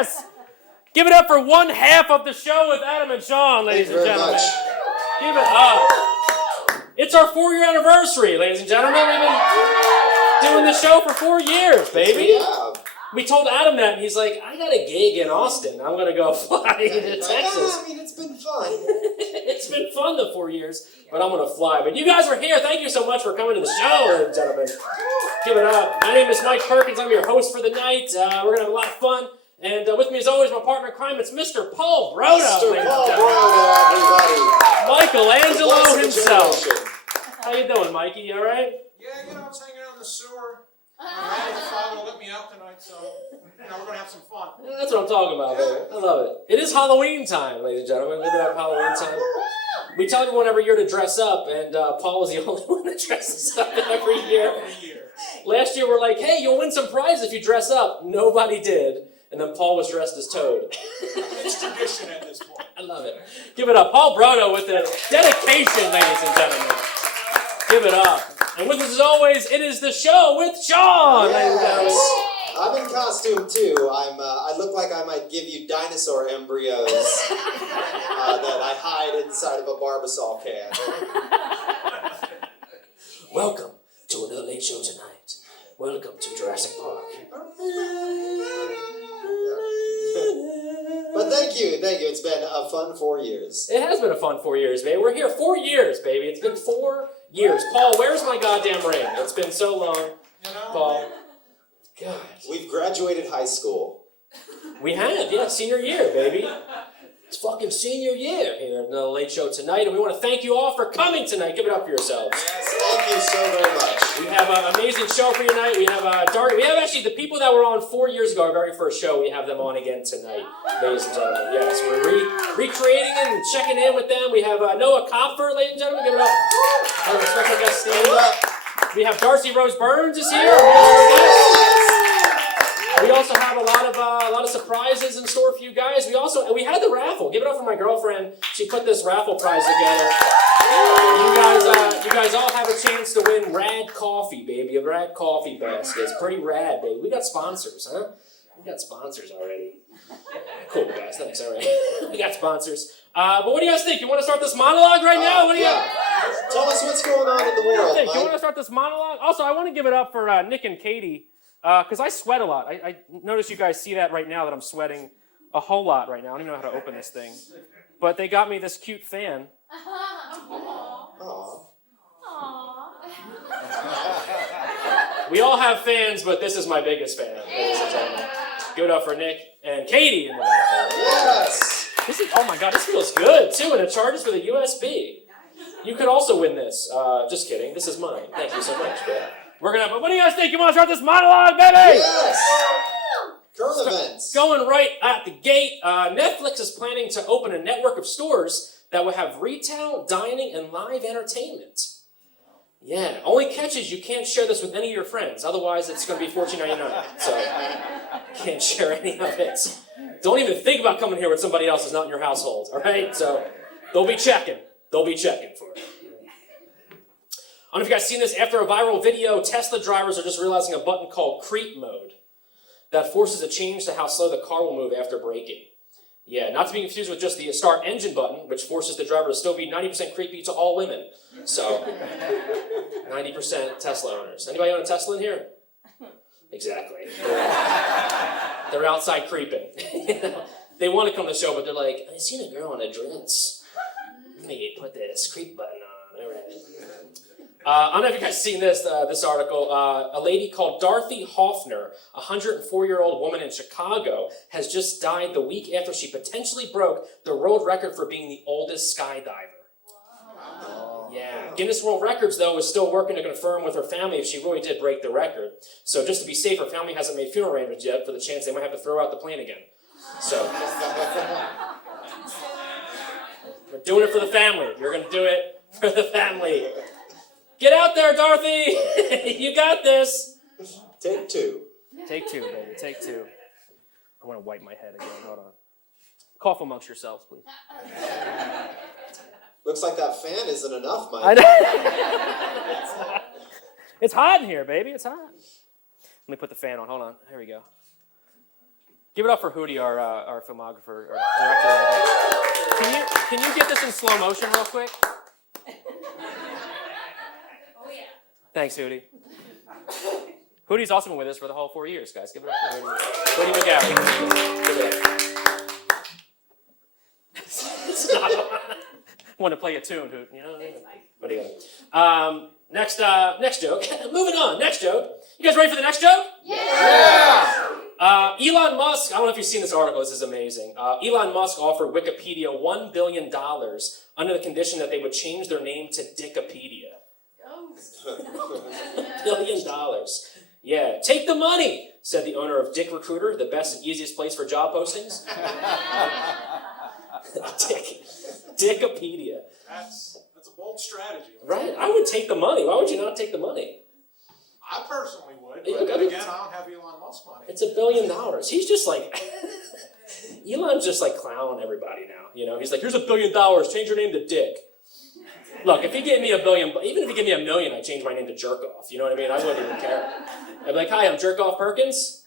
Yes! Give it up for one half of the show with Adam and Sean, ladies and gentlemen. Much. Give it up. It's our 4-year anniversary, ladies and gentlemen. We've been doing the show for 4 years, baby. Yeah. We told Adam that, and he's like, I got a gig in Austin. I'm going to go fly to Texas. I mean, it's been fun. It's been fun the 4 years, but I'm going to fly. But you guys are here. Thank you so much for coming to the show, ladies and gentlemen. Give it up. My name is Mike Perkins. I'm your host for the night. We're going to have a lot of fun. And with me, as always, my partner in crime, it's Mr. Paul Broda. Mr. Paul Broda, everybody. Michelangelo himself. How you doing, Mikey? You all right? Yeah, I was hanging out in the sewer. My father let me out tonight, so we're going to have some fun. That's what I'm talking about, baby. I love it. It is Halloween time, ladies and gentlemen. We're going to have Halloween time. We tell everyone every year to dress up, and Paul is the only one that dresses up every year. Last year, we're like, hey, you'll win some prizes if you dress up. Nobody did. And then Paul was dressed as Toad. It's tradition at this point. I love it. Give it up. Paul Broda with the dedication, ladies and gentlemen. Give it up. And with us, as always, it is the show with Sean. Yes. I'm in costume, too. I look like I might give you dinosaur embryos that I hide inside of a Barbasol can. Welcome to another late show tonight. Welcome to Jurassic Park. But thank you. It's been a fun 4 years. It has been a fun 4 years, baby. We're here 4 years, baby. It's been 4 years. Paul, where's my goddamn ring? It's been so long, Paul. God. We've graduated high school. We have, yeah, senior year, baby. It's fucking senior year here in the Late Show tonight, and we want to thank you all for coming tonight. Give it up for yourselves. Yes, thank you so very much. We have an amazing show for you tonight. We have we have actually the people that were on 4 years ago, our very first show. We have them on again tonight, ladies and gentlemen. Yes, we're recreating it and checking in with them. We have Noah Copfer, ladies and gentlemen. Give it up. Our special guest stand up. We have Darcy Rose Byrnes is here. We also have a lot of surprises in store for you guys. We had the raffle. Give it up for my girlfriend. She put this raffle prize together. You guys all have a chance to win rad coffee, baby. A rad coffee basket. It's pretty rad, baby. We got sponsors, huh? We got sponsors already. Cool, guys. Thanks. All right. We got sponsors. But what do you guys think? You want to start this monologue right now? What do you? Tell us what's going on in the world, Mike. You want to start this monologue? Also, I want to give it up for Nick and Katie. Because I sweat a lot. I notice you guys see that right now that I'm sweating a whole lot right now. I don't even know how to open this thing. But they got me this cute fan. Aww. We all have fans, but this is my biggest fan. Give it up for Nick and Katie in the back. Yes. Oh my God, this feels good too, and it charges with a USB. You could also win this. Just kidding. This is mine. Thank you so much, bro. What do you guys think? You want to start this monologue, baby? Yes! Current events. Going right at the gate, Netflix is planning to open a network of stores that will have retail, dining, and live entertainment. Yeah, only catch is you can't share this with any of your friends. Otherwise, it's going to be $14.99. So, you can't share any of it. Don't even think about coming here with somebody else who's not in your household, all right? So, they'll be checking. They'll be checking for it. I don't know if you guys seen this. After a viral video, Tesla drivers are just realizing a button called creep mode that forces a change to how slow the car will move after braking. Yeah, not to be confused with just the start engine button, which forces the driver to still be 90% creepy to all women. So, 90% Tesla owners. Anybody own a Tesla in here? Exactly. They're outside creeping. They want to come to the show, but they're like, I seen a girl in a dress. Let me put this creep button on. All right. I don't know if you guys seen this article. A lady called Dorothy Hoffner, a 104-year-old woman in Chicago, has just died the week after she potentially broke the world record for being the oldest skydiver. Wow. Yeah. Guinness World Records, though, is still working to confirm with her family if she really did break the record. So just to be safe, her family hasn't made funeral arrangements yet for the chance they might have to throw out the plane again. So we're doing it for the family. You're going to do it for the family. Get out there, Dorothy! You got this! Take two. Take two, baby. Take two. I want to wipe my head again. Hold on. Cough amongst yourselves, please. Looks like that fan isn't enough, Mike. I know. It's hot in here, baby. It's hot. Let me put the fan on. Hold on. Here we go. Give it up for Hootie, our filmographer, our director. Can you get this in slow motion real quick? Oh yeah. Thanks, Hootie. Hootie's also been with us for the whole 4 years, guys. Give it up for Hootie. Hootie McGarry. Give it up. Stop. I want to play a tune, Hoot. You know what I mean? What do you got? Next joke. Moving on. Next joke. You guys ready for the next joke? Yeah! Elon Musk, I don't know if you've seen this article, this is amazing. Elon Musk offered Wikipedia $1 billion under the condition that they would change their name to Dickopedia. Oh. $1 billion. Yeah, take the money, said the owner of Dick Recruiter, the best and easiest place for job postings. Dickopedia. That's a bold strategy. Right, I would take the money. Why would you not take the money? I personally would, Yeah, but then I mean, again, I don't have Elon Musk money. It's $1 billion. He's just like, Elon's just like clowning everybody now. You know, he's like, here's $1 billion, change your name to Dick. Look, if he gave me $1 billion, even if he gave me $1 million, I'd change my name to Jerk Off. You know what I mean? I wouldn't even care. I'd be like, hi, I'm Jerk Off Perkins.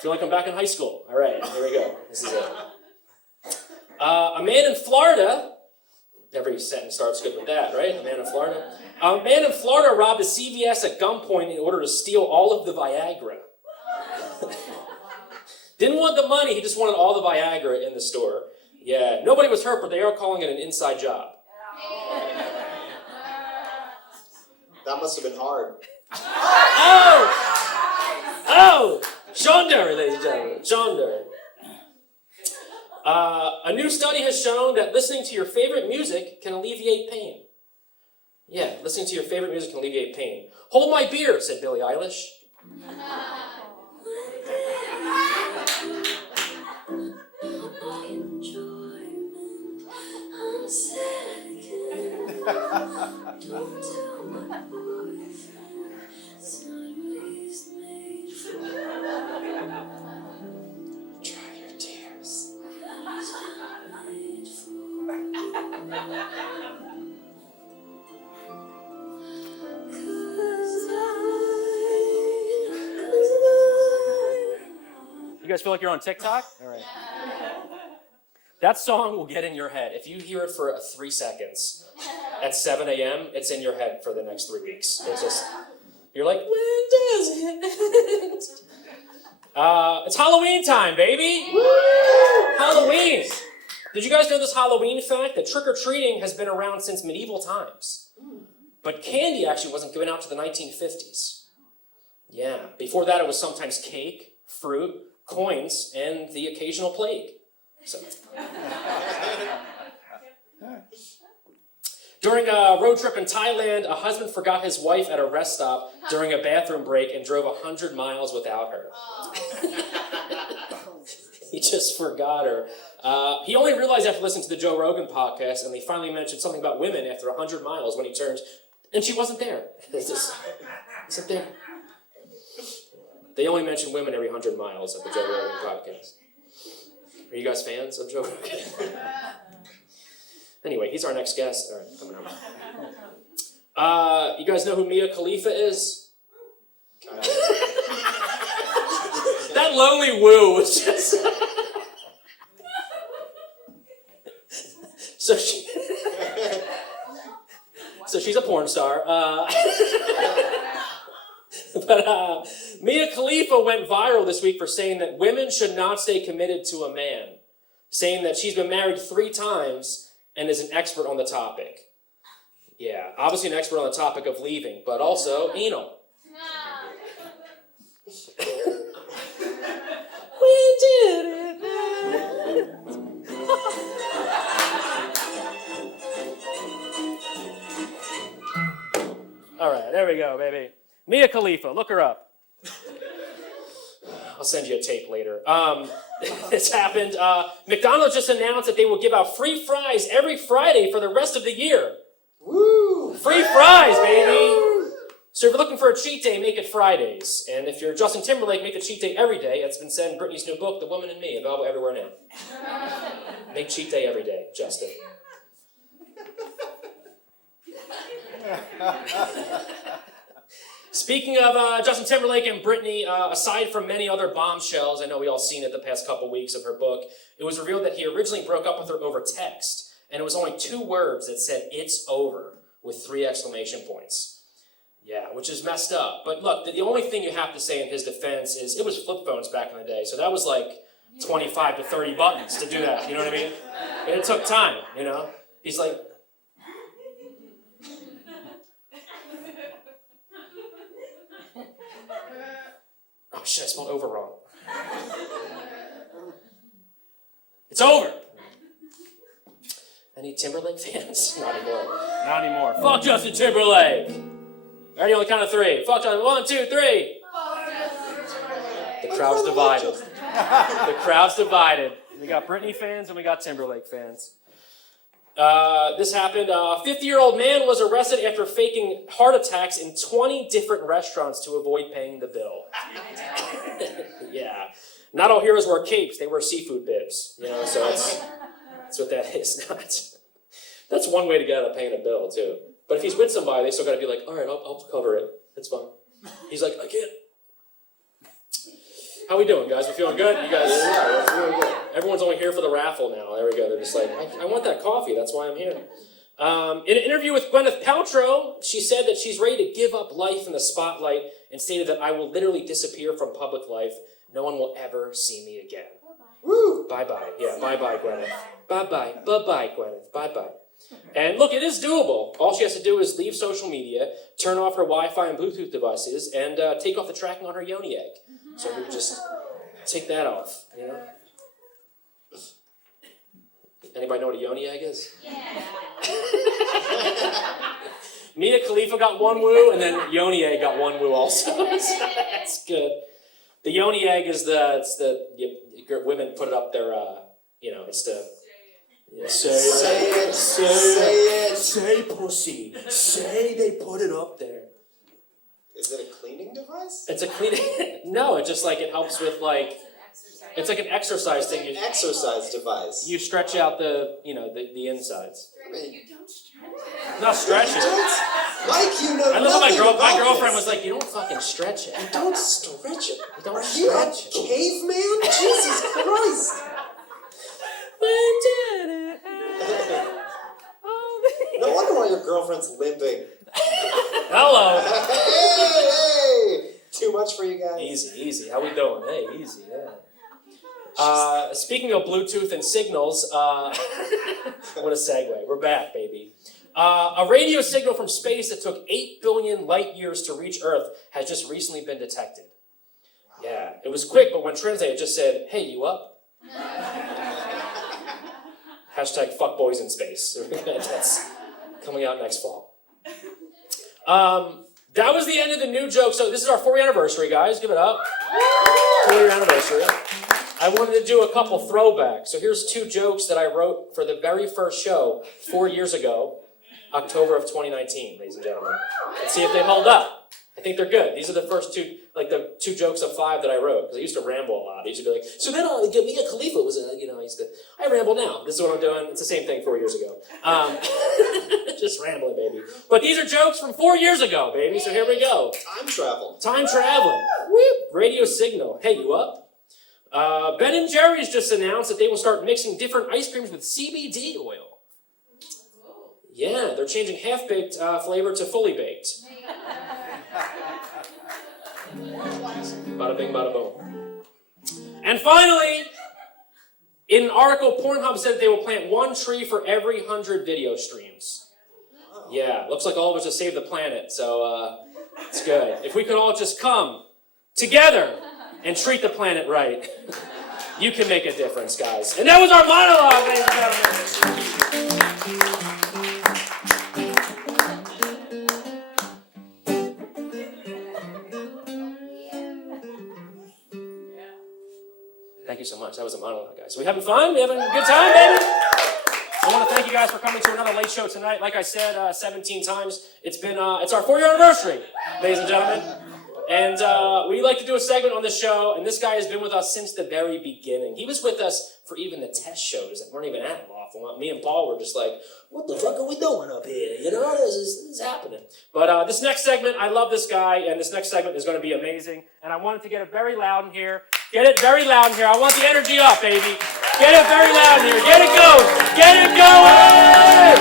Feel like I'm back in high school. All right, here we go. This is it. A man in Florida, every sentence starts good with that, right? A man in Florida. A man in Florida robbed a CVS at gunpoint in order to steal all of the Viagra. Didn't want the money, he just wanted all the Viagra in the store. Yeah, nobody was hurt, but they are calling it an inside job. That must have been hard. Oh! Shonder, ladies and gentlemen. Shonder. A new study has shown that listening to your favorite music can alleviate pain. Yeah, listening to your favorite music can alleviate pain. Hold my beer, said Billie Eilish. Dry your tears. You guys feel like you're on TikTok? All right. That song will get in your head. If you hear it for 3 seconds at 7 a.m., it's in your head for the next 3 weeks. It's just, you're like, when does it end? It's Halloween time, baby! Woo! Halloween! Did you guys know this Halloween fact? That trick-or-treating has been around since medieval times. But candy actually wasn't given out to the 1950s. Yeah, before that it was sometimes cake, fruit, coins, and the occasional plague. So. During a road trip in Thailand, a husband forgot his wife at a rest stop during a bathroom break and drove 100 miles without her. He just forgot her. He only realized after listening to the Joe Rogan podcast, and they finally mentioned something about women after 100 miles when he turned, and she wasn't there. It's just, isn't there? They only mention women every 100 miles at the Joe Rogan podcast. Are you guys fans of Joe Rogan? Anyway, he's our next guest. All right, coming up. You guys know who Mia Khalifa is? That lonely woo was just... So she's a porn star. But Mia Khalifa went viral this week for saying that women should not stay committed to a man, saying that she's been married 3 times and is an expert on the topic. Yeah, obviously an expert on the topic of leaving, but also anal. We did it. All right, there we go, baby. Mia Khalifa, look her up. I'll send you a tape later. It's happened. McDonald's just announced that they will give out free fries every Friday for the rest of the year. Woo! Free fries, baby! So if you're looking for a cheat day, make it Fridays. And if you're Justin Timberlake, make a cheat day every day. It's been said in Britney's new book, The Woman in Me, available everywhere now. Make cheat day every day, Justin. Speaking of Justin Timberlake and Britney, aside from many other bombshells, I know we all seen it the past couple weeks of her book, it was revealed that he originally broke up with her over text, and it was only 2 words that said, "It's over," with 3 exclamation points. Yeah, which is messed up. But look, the only thing you have to say in his defense is it was flip phones back in the day, so that was like 25 to 30 buttons to do that, you know what I mean? And it took time, you know? He's like, oh shit, I spelled over wrong. It's over! Any Timberlake fans? Not anymore. Not anymore. Fuck Justin Timberlake! Ready on the count of 3. Fuck Justin. 1, 2, 3! The crowd's divided. The crowd's divided. We got Britney fans and we got Timberlake fans. This happened. A 50-year-old man was arrested after faking heart attacks in 20 different restaurants to avoid paying the bill. Yeah. Not all heroes wear capes. They wear seafood bibs. You know, so that's what that is. That's one way to get out of paying a bill, too. But if he's with somebody, they still got to be like, all right, I'll cover it. It's fine. He's like, I can't. How we doing, guys? We feeling good? You guys? Yeah, that's really good. Everyone's only here for the raffle now. There we go. They're just like, I want that coffee. That's why I'm here. In an interview with Gwyneth Paltrow, she said that she's ready to give up life in the spotlight and stated that I will literally disappear from public life. No one will ever see me again. Woo! Bye-bye. Yeah, bye-bye, Gwyneth. Bye-bye. Bye-bye, Gwyneth. Bye-bye. And look, it is doable. All she has to do is leave social media, turn off her Wi-Fi and Bluetooth devices, and take off the tracking on her yoni egg. So we would just take that off, you know? Anybody know what a yoni egg is? Yeah. Mia Khalifa got 1 woo, and then yoni egg got 1 woo also. So that's good. The yoni egg is women put it up their, it's the... Yeah, say pussy. Say they put it up there. Is it a cleaning device? It's a cleaning. No, it's just like it helps with like. It's like an exercise thing. An exercise device. You stretch out the insides. I mean, You don't stretch it. Not stretching. Mike, you know I love how my girlfriend this. was like, you don't fucking stretch it. You don't stretch it. You don't Are stretch you a it. caveman? Jesus Christ. No wonder why your girlfriend's limping. Hello. Hey! Too much for you guys? Easy. How we doing? Hey, easy, yeah. Speaking of Bluetooth and signals, what a segue. We're back, baby. A radio signal from space that took 8 billion light years to reach Earth has just recently been detected. Yeah, it was quick, but when translated, it just said, hey, you up? Hashtag fuckboys in space. That's coming out next fall. That was the end of the new joke. So this is our 4-year anniversary, guys. Give it up. 4-year anniversary. I wanted to do a couple throwbacks. So here's 2 jokes that I wrote for the very first show 4 years ago, October of 2019, ladies and gentlemen. Let's see if they hold up. I think they're good. These are the first 2, like the 2 jokes of 5 that I wrote. Because I used to ramble a lot. I used to be like, so then Mia Khalifa was, I ramble now. This is what I'm doing. It's the same thing 4 years ago. Just rambling, baby. But these are jokes from 4 years ago, baby. So here we go. Time travel. Time traveling. Whoop. Radio signal. Hey, you up? Ben & Jerry's just announced that they will start mixing different ice creams with CBD oil. Yeah, they're changing half-baked flavor to fully baked. Bada bing, bada boom. And finally, in an article, Pornhub said they will plant 1 tree for every 100 video streams. Yeah, looks like all of us have saved the planet, so it's good. If we could all just come together and treat the planet right, you can make a difference, guys. And that was our monologue, ladies and gentlemen. Thank you so much. That was a monologue, guys. We having fun? We having a good time, baby? I want to thank you guys for coming to another late show tonight. Like I said 17 times, it's our 4-year anniversary, ladies and gentlemen. And we like to do a segment on the show, and this guy has been with us since the very beginning. He was with us for even the test shows that weren't even at Loft. Me and Paul were just like, what the fuck are we doing up here? You know, this is happening. But this next segment, I love this guy, and this next segment is going to be amazing. And I wanted to get it very loud in here. Get it very loud in here. I want the energy up, baby. Get it very loud in here. Get it going. Get it going!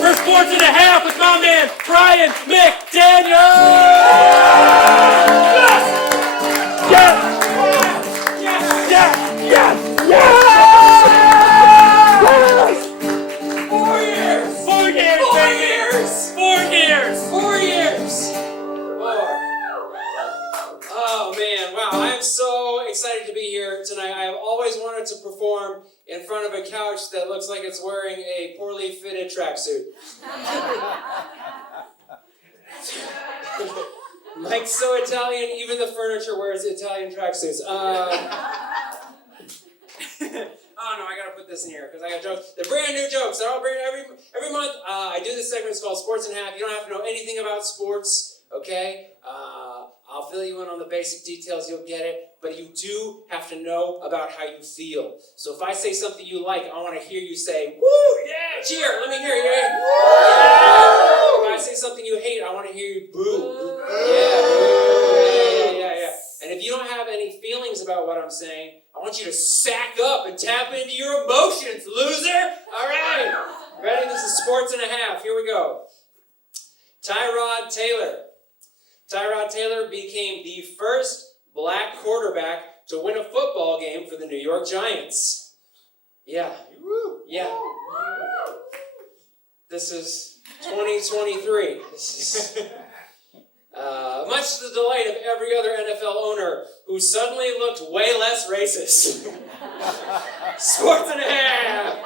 For Sports and a Half with my man, Brian McDaniel! Yes! Yes! Yes! Yes! Yes! Yes! 4 years! 4 years, baby! 4 years! 4 years! 4. Oh man, wow, I am so excited to be here tonight. I have always wanted to perform in front of a couch that looks like it's wearing a poorly fitted tracksuit. Mike's so Italian, even the furniture wears Italian tracksuits. Oh no, I gotta put this in here because I got jokes. They're brand new jokes. They're all brand every month. I do this segment. It's called Sports and a Half. You don't have to know anything about sports, okay? I'll fill you in on the basic details. You'll get it. But you do have to know about how you feel. So if I say something you like, I want to hear you say, "Woo! Yeah! Cheer! Let me hear you. Yeah! If I say something you hate, I want to hear you boo. Yeah! Yeah! And if you don't have any feelings about what I'm saying, I want you to sack up and tap into your emotions, loser! All right. Ready? This is Sports and a Half. Here we go. Tyrod Taylor. Tyrod Taylor became the first black quarterback to win a football game for the New York Giants. Yeah. Yeah. This is 2023. This is much to the delight of every other NFL owner who suddenly looked way less racist. Sports and a Half.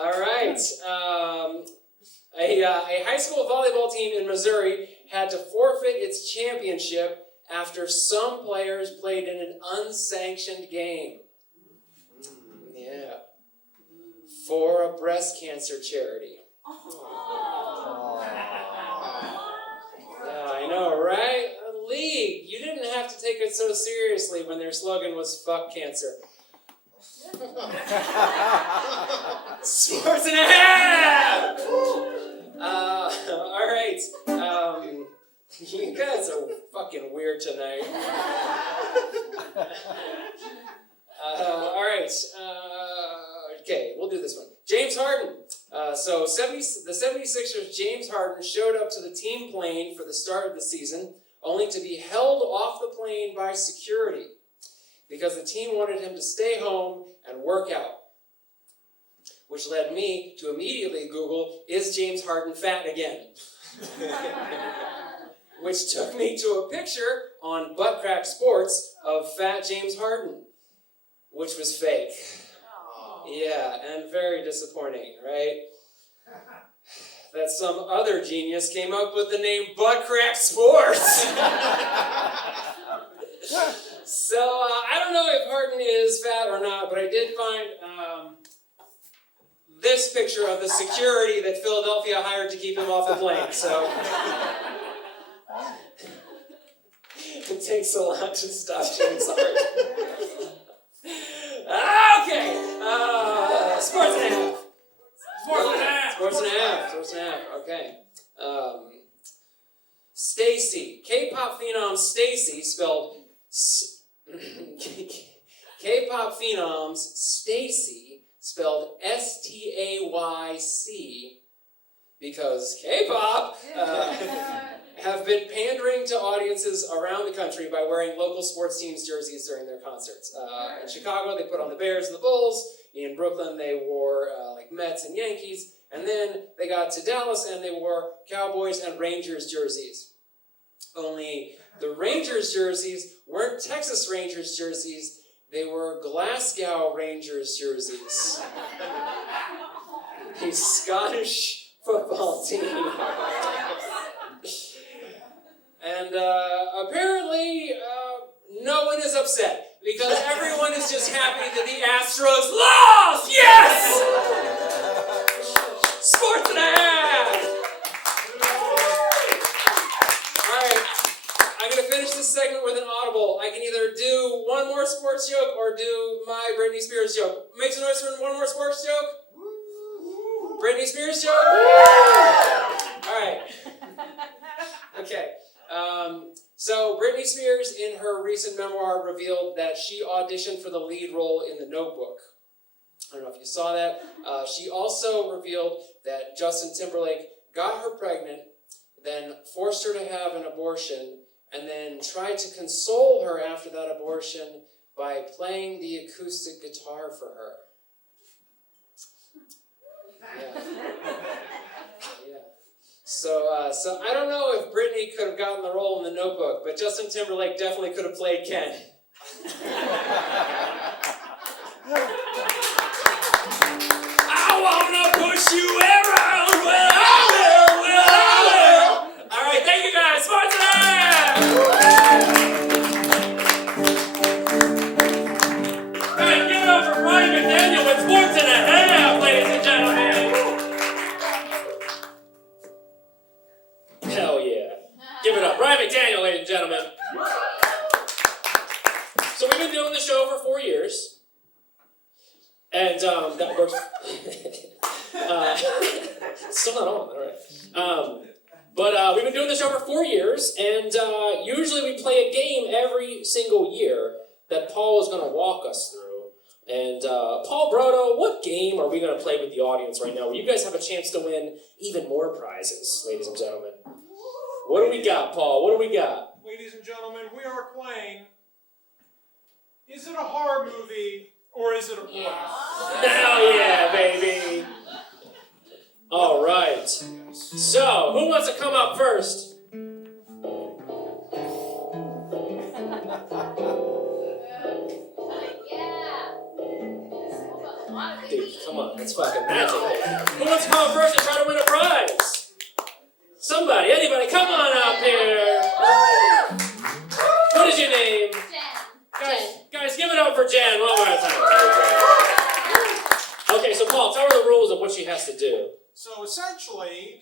All right. A high school volleyball team in Missouri had to forfeit its championship after some players played in an unsanctioned game. Yeah. For a breast cancer charity. Yeah, I know, right? A league. You didn't have to take it so seriously when their slogan was "Fuck cancer." Sports and a Half! All right. You guys are fucking weird tonight. All right. Okay, we'll do this one. James Harden. The 76ers' James Harden showed up to the team plane for the start of the season, only to be held off the plane by security because the team wanted him to stay home and work out. Which led me to immediately Google, is James Harden fat again? Which took me to a picture on Butt Crack Sports of fat James Harden, which was fake. Yeah, and very disappointing, right? That some other genius came up with the name Butt Crack Sports. So, I don't know if Harden is fat or not, but I did find this picture of the security that Philadelphia hired to keep him off the plane, so. It takes a lot to stop James Harden. Okay, Sports and a Half. Sports and a Half. Sports and a Half. Sports and a Half. Okay. Stacy, K-pop phenom Stacy, spelled K-pop phenoms Stacy, spelled S-T-A-Y-C, because K-pop have been pandering to audiences around the country by wearing local sports teams' jerseys during their concerts. In Chicago, they put on the Bears and the Bulls. In Brooklyn, they wore Mets and Yankees. And then they got to Dallas, and they wore Cowboys and Rangers jerseys. Only the Rangers jerseys weren't Texas Rangers jerseys. They were Glasgow Rangers jerseys. A Scottish football team. And apparently, no one is upset because everyone is just happy that the Astros lost! Yes! Sports and a Half! Alright, a segment with an audible. I can either do one more sports joke or do my Britney Spears joke. Make some noise for one more sports joke. Britney Spears joke? Alright. Okay. So Britney Spears, in her recent memoir, revealed that she auditioned for the lead role in The Notebook. I don't know if you saw that. She also revealed that Justin Timberlake got her pregnant, then forced her to have an abortion, and then tried to console her after that abortion by playing the acoustic guitar for her. Yeah. Yeah. So I don't know if Britney could have gotten the role in The Notebook, but Justin Timberlake definitely could have played Ken. I wanna push you around, well I will. All right, thank you guys. Sports Time! Guys, give it up for Brian McDaniel with Sports and a Half, ladies and gentlemen. Hell yeah. Give it up. Brian McDaniel, ladies and gentlemen. So we've been doing the show for 4 years. And that works. Still not on, alright. But we've been doing the show for 4 years, and usually we play a game every single year that Paul is going to walk us through. And Paul Brodo, what game are we going to play with the audience right now where you guys have a chance to win even more prizes, ladies and gentlemen? What do we got, Paul? What do we got? Ladies and gentlemen, we are playing, is it a horror movie or is it a porno? Hell yeah, baby! All right. So, who wants to come up first? Dude, come on, that's fucking magic. Who wants to come up first and try to win a prize? Somebody, anybody, come on up here. What is your name? Jen. Guys, give it up for Jen one more time. Okay, so Paul, tell her the rules of what she has to do. So essentially,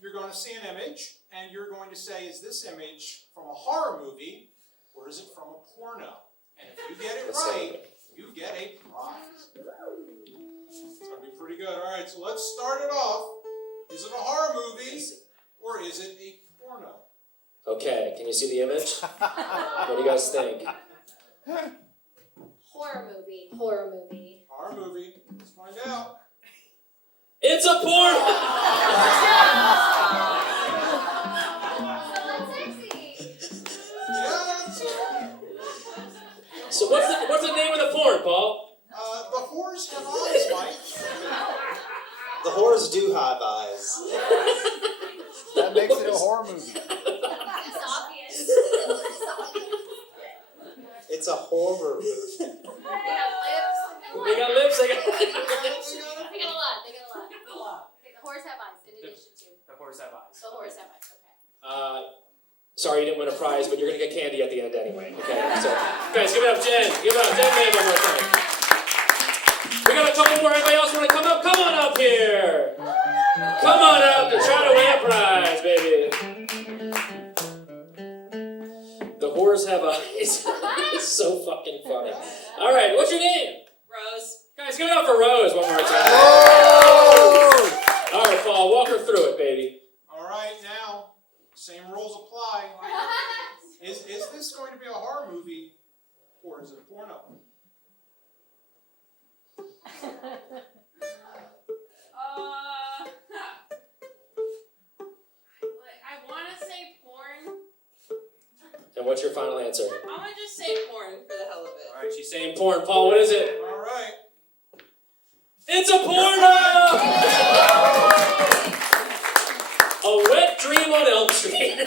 you're going to see an image, and you're going to say, is this image from a horror movie, or is it from a porno? And if you get it right, you get a prize. It's going to be pretty good. All right, so let's start it off. Is it a horror movie, or is it a porno? Okay, can you see the image? What do you guys think? Horror movie. Horror movie. Horror movie. Let's find out. It's a porn! So what's the name of the porn, Paul? The whores have eyes, Mike. The whores do have eyes. That makes it a horror movie. It's obvious. It's a horror movie. They got lips. They got lips. They got a lot. They got a lot. The horse have eyes in addition to. The horse have eyes. The horse have eyes. Okay. Sorry you didn't win a prize, but you're gonna get candy at the end anyway. Okay. So guys, give it up, Jen. Give it up, Jen May one more time. We got a couple more. Anybody else want to come up? Come on up here. Come on up and try to win a prize, baby. The whores have eyes. It's so fucking funny. All right, what's your name? Rose. Guys, give it up for Rose one more time. All right, Paul, walk her through it, baby. All right, now, same rules apply. Is this going to be a horror movie, or is it a porno? I want to say porn. And what's your final answer? I'm going to just say porn for the hell of it. All right, she's saying porn. Paul, what is it? All right. It's a porno! A wet dream on Elm Street. A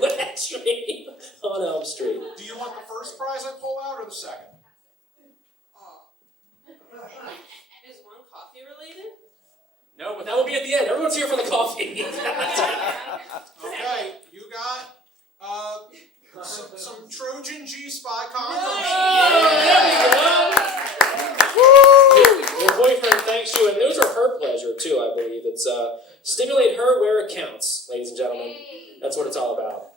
wet dream on Elm Street. Do you want the first prize I pull out or the second? Is one coffee related? No, but that will be at the end. Everyone's here for the coffee. Okay, you got some Trojan G-Spy condoms. Your boyfriend thanks you, and those are her pleasure too, I believe. It's stimulate her where it counts, ladies and gentlemen. That's what it's all about.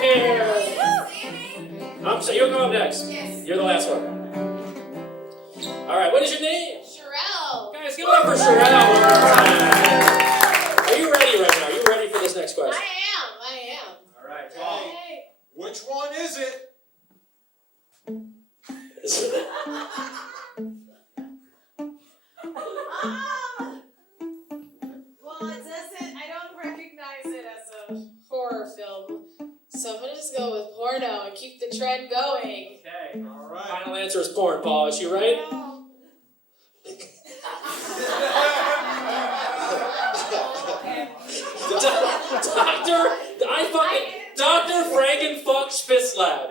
here. You'll go up next. Yes. You're the last one. All right, what is your name? Sherelle. Guys, give it up for Sherelle one more time. Are you ready right now? Are you ready for this next question? I am. All right, Okay. Which one is it? Well, it doesn't. I don't recognize it as a horror film, so I'm gonna just go with porno and keep the trend going. Okay. All right. Final answer is porn, Paul. Is she right? Dr. Frankenfuck's Fist Lab.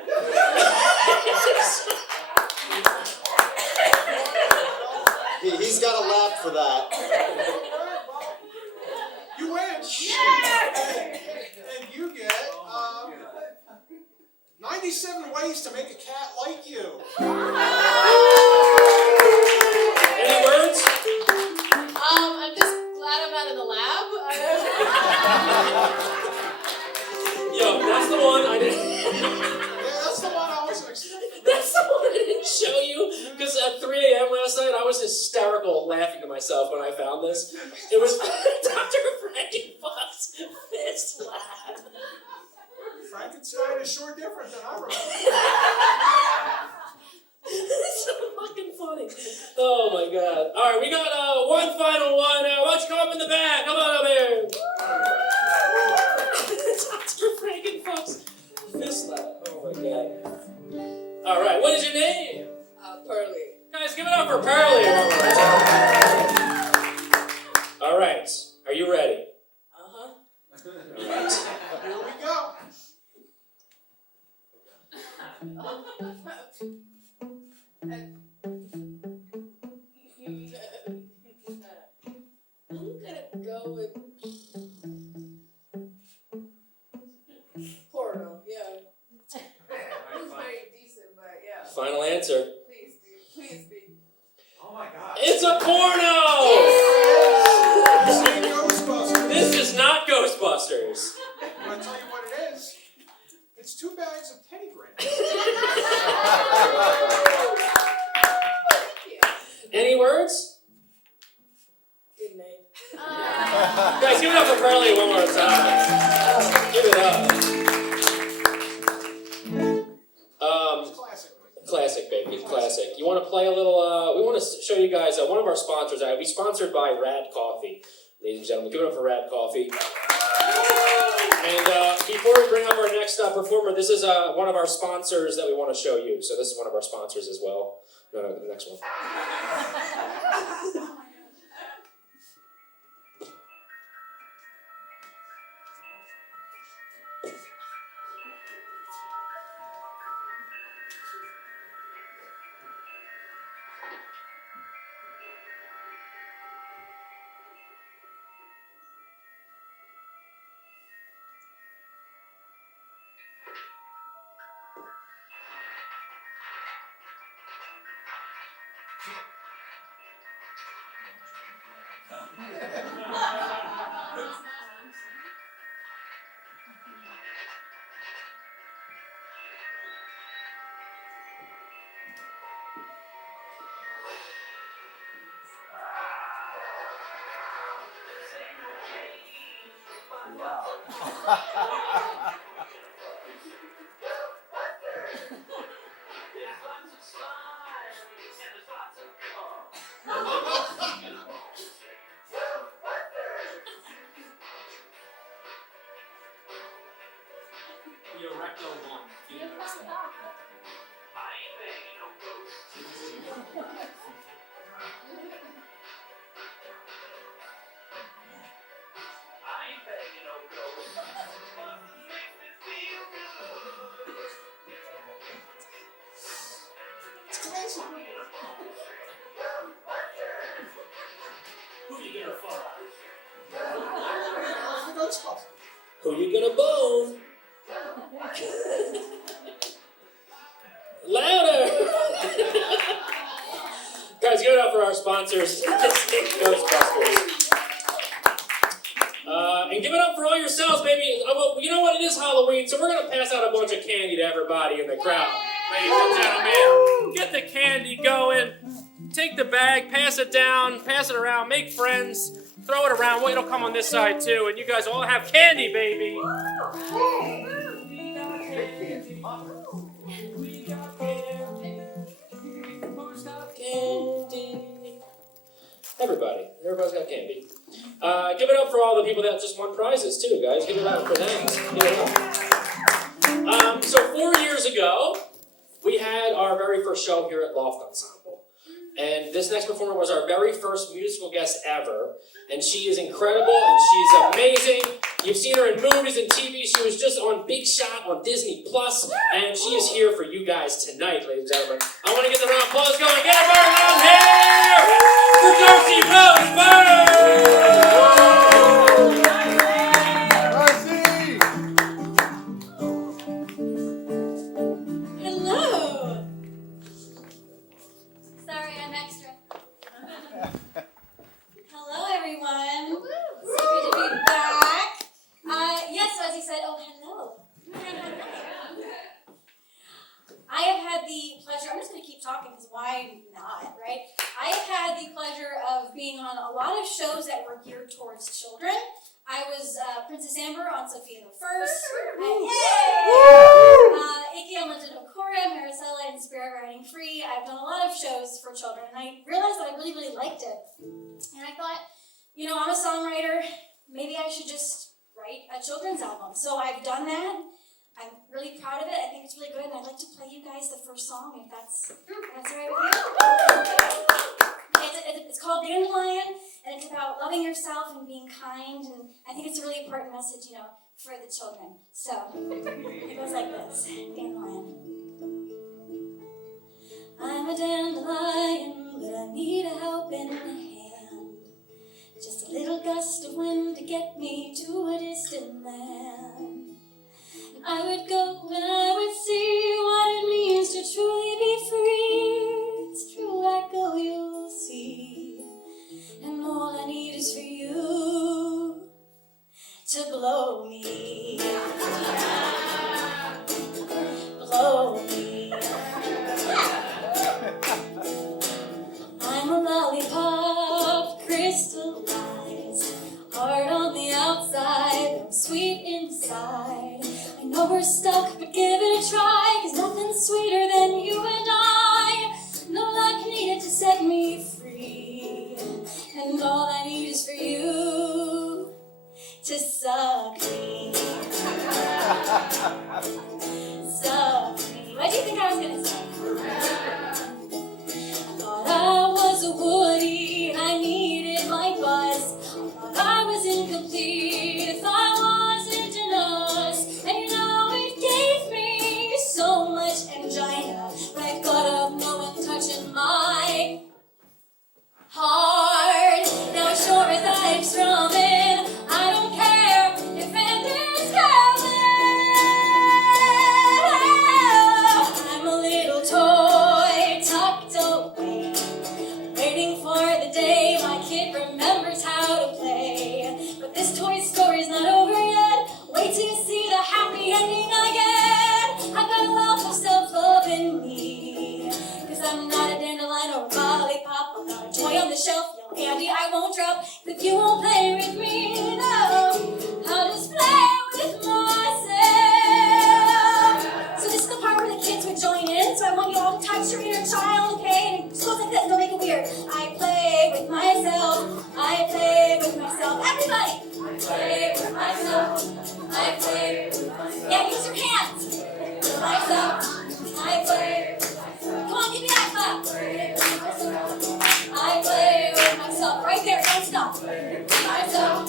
He's got a lab for that. You win. And you get 97 ways to make a cat like you. Any words? I'm just glad I'm not in the lab. Yo, that's the one I didn't. Yeah, that's the one I wasn't expecting. That's the one I didn't show you. Because at 3 a.m. last night, I was hysterical laughing to myself when I found this. It was Dr. Frankenfuck's Fist Lab. Frankenstein is sure different than I remember. It's so fucking funny. Oh my god. Alright, we got one final one. Why don't you come up in the back? Come on up here. Dr. Frankenfuck's Fist Lab. Oh my god. Alright, what is your name? Pearly. Guys, give it up for Pearly. Alright, are you ready? Uh-huh. Alright. Here we go. I'm gonna go with porno, yeah. It's very decent, but yeah. Final answer. Please be. Oh my god. It's a porno! This ain't Ghostbusters. This is not Ghostbusters. I'll tell you what it is. It's 2 bags of Teddy Grahams. Any words? Good night. Guys, give it up for Pearly one more time. Give it up. Classic. Classic, baby, classic. You want to play a little, we want to show you guys one of our sponsors. We sponsored by Rad Coffee, ladies and gentlemen. Give it up for Rad Coffee. And before we bring up our next performer, this is one of our sponsors that we want to show you. So this is one of our sponsors as well. No, the next one. Your rectal one. If you notice that. Who you gonna fuck? Who you gonna bone? Louder! Guys, give it up for our sponsors, Ghostbusters. And give it up for all yourselves, baby. Well, you know what? It is Halloween, so we're going to pass out a bunch of candy to everybody in the crowd. Ladies and gentlemen, get the candy going. Take the bag, pass it down, pass it around, make friends, throw it around. Well, it'll come on this side, too, and you guys all have candy, baby. Candy. Everybody's got candy. Give it up for all the people that just won prizes too, guys. Give it up for them. Give it up. So 4 years ago, we had our very first show here at Loft Ensemble. And this next performer was our very first musical guest ever. And she is incredible and she's amazing. You've seen her in movies and TV. She was just on Big Shot on Disney Plus, and she is here for you guys tonight, ladies and gentlemen. I want to get the round of applause going. Get a burn on here for Darcy Rose Byrnes! Hello. Sorry, I'm extra. Hello, everyone. So good to be back. Yes, as you said, oh, hello. I have had the pleasure, I'm just going to keep talking because why not, right? I have had the pleasure of being on a lot of shows that were geared towards children. I was Princess Amber on Sophia the First. Ike on Legend of Korra, Maricela in Spirit Riding Free. I've done a lot of shows for children, and I realized that I really, really liked it. And I thought, you know, I'm a songwriter. Maybe I should just write a children's album. So I've done that. I'm really proud of it. I think it's really good, and I'd like to play you guys the first song, if that's all right with you. It's called Dandelion, and it's about loving yourself and being kind, and I think it's a really important message, you know, for the children. So it goes like this. Dandelion. I'm a dandelion, but I need a helping hand. Just a little gust of wind to get me to a distant land. I would go and I would see what it means to truly be free. It's true, I go, you'll see. And all I need is for you to blow me. Blow me. I'm a lollipop, crystallized, hard on the outside, I'm sweet inside. I know we're stuck, but give it a try, 'cause nothing's sweeter than you and I. No luck needed to set me free, and all I need is for you to suck me. Suck me. What do you think I was gonna say? I thought I was a woody, and I needed my buzz. I thought I was incomplete if I wasn't an us. And you know it gave me so much angina, but I've got up no one touching my heart. Now sure as I'm strumming, I don't care if it is coming. I'm a little toy tucked away, waiting for the day my kid remembers how to play. But this toy story's not over yet. Wait till you see the happy ending I get. I've got a wealth of self-love in me, 'cause I'm not a dandelion or a lollipop. I'm not a toy on the shelf, yellow candy I won't drop. If you won't play with me, no, I'll just play with myself. So this is the part where the kids would join in. So I want you all to touch your inner child, okay? And it goes like this, don't make it weird. I play with myself, I play with myself. Everybody! I play with myself, I play with myself. Yeah, use your hands. With myself, I play with myself. Come on, give me that clap. I play with myself. Right there, don't stop. With myself,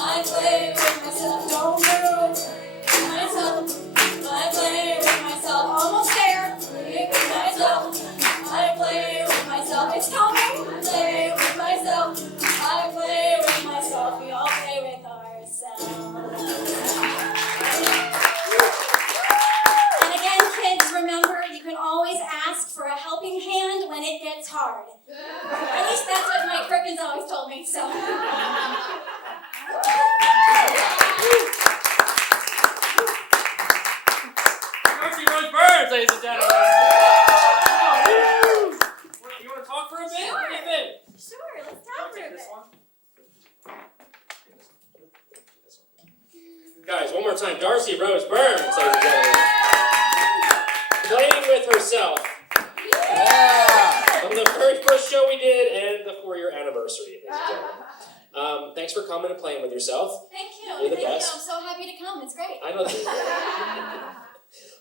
I play with myself. Don't move. With myself, I play with myself. Almost there. With myself, I play with myself. It's coming. I play with myself. I play with myself. We all play with ourselves. And again, kids, remember, you can always ask for a helping hand when it gets hard. At least that's what Mike Perkins always told me, so. ladies and gentlemen. You want to talk for a bit? What do you think? Sure, let's talk for a bit. Guys, one more time. Darcy Rose Byrnes, ladies and gentlemen. Playing with herself. Yeah. From the very first show we did and the 4-year anniversary, ladies and gentlemen. Thanks for coming and playing with yourself. Thank you. You're the Thank best. you. I'm so happy to come. It's great. I know.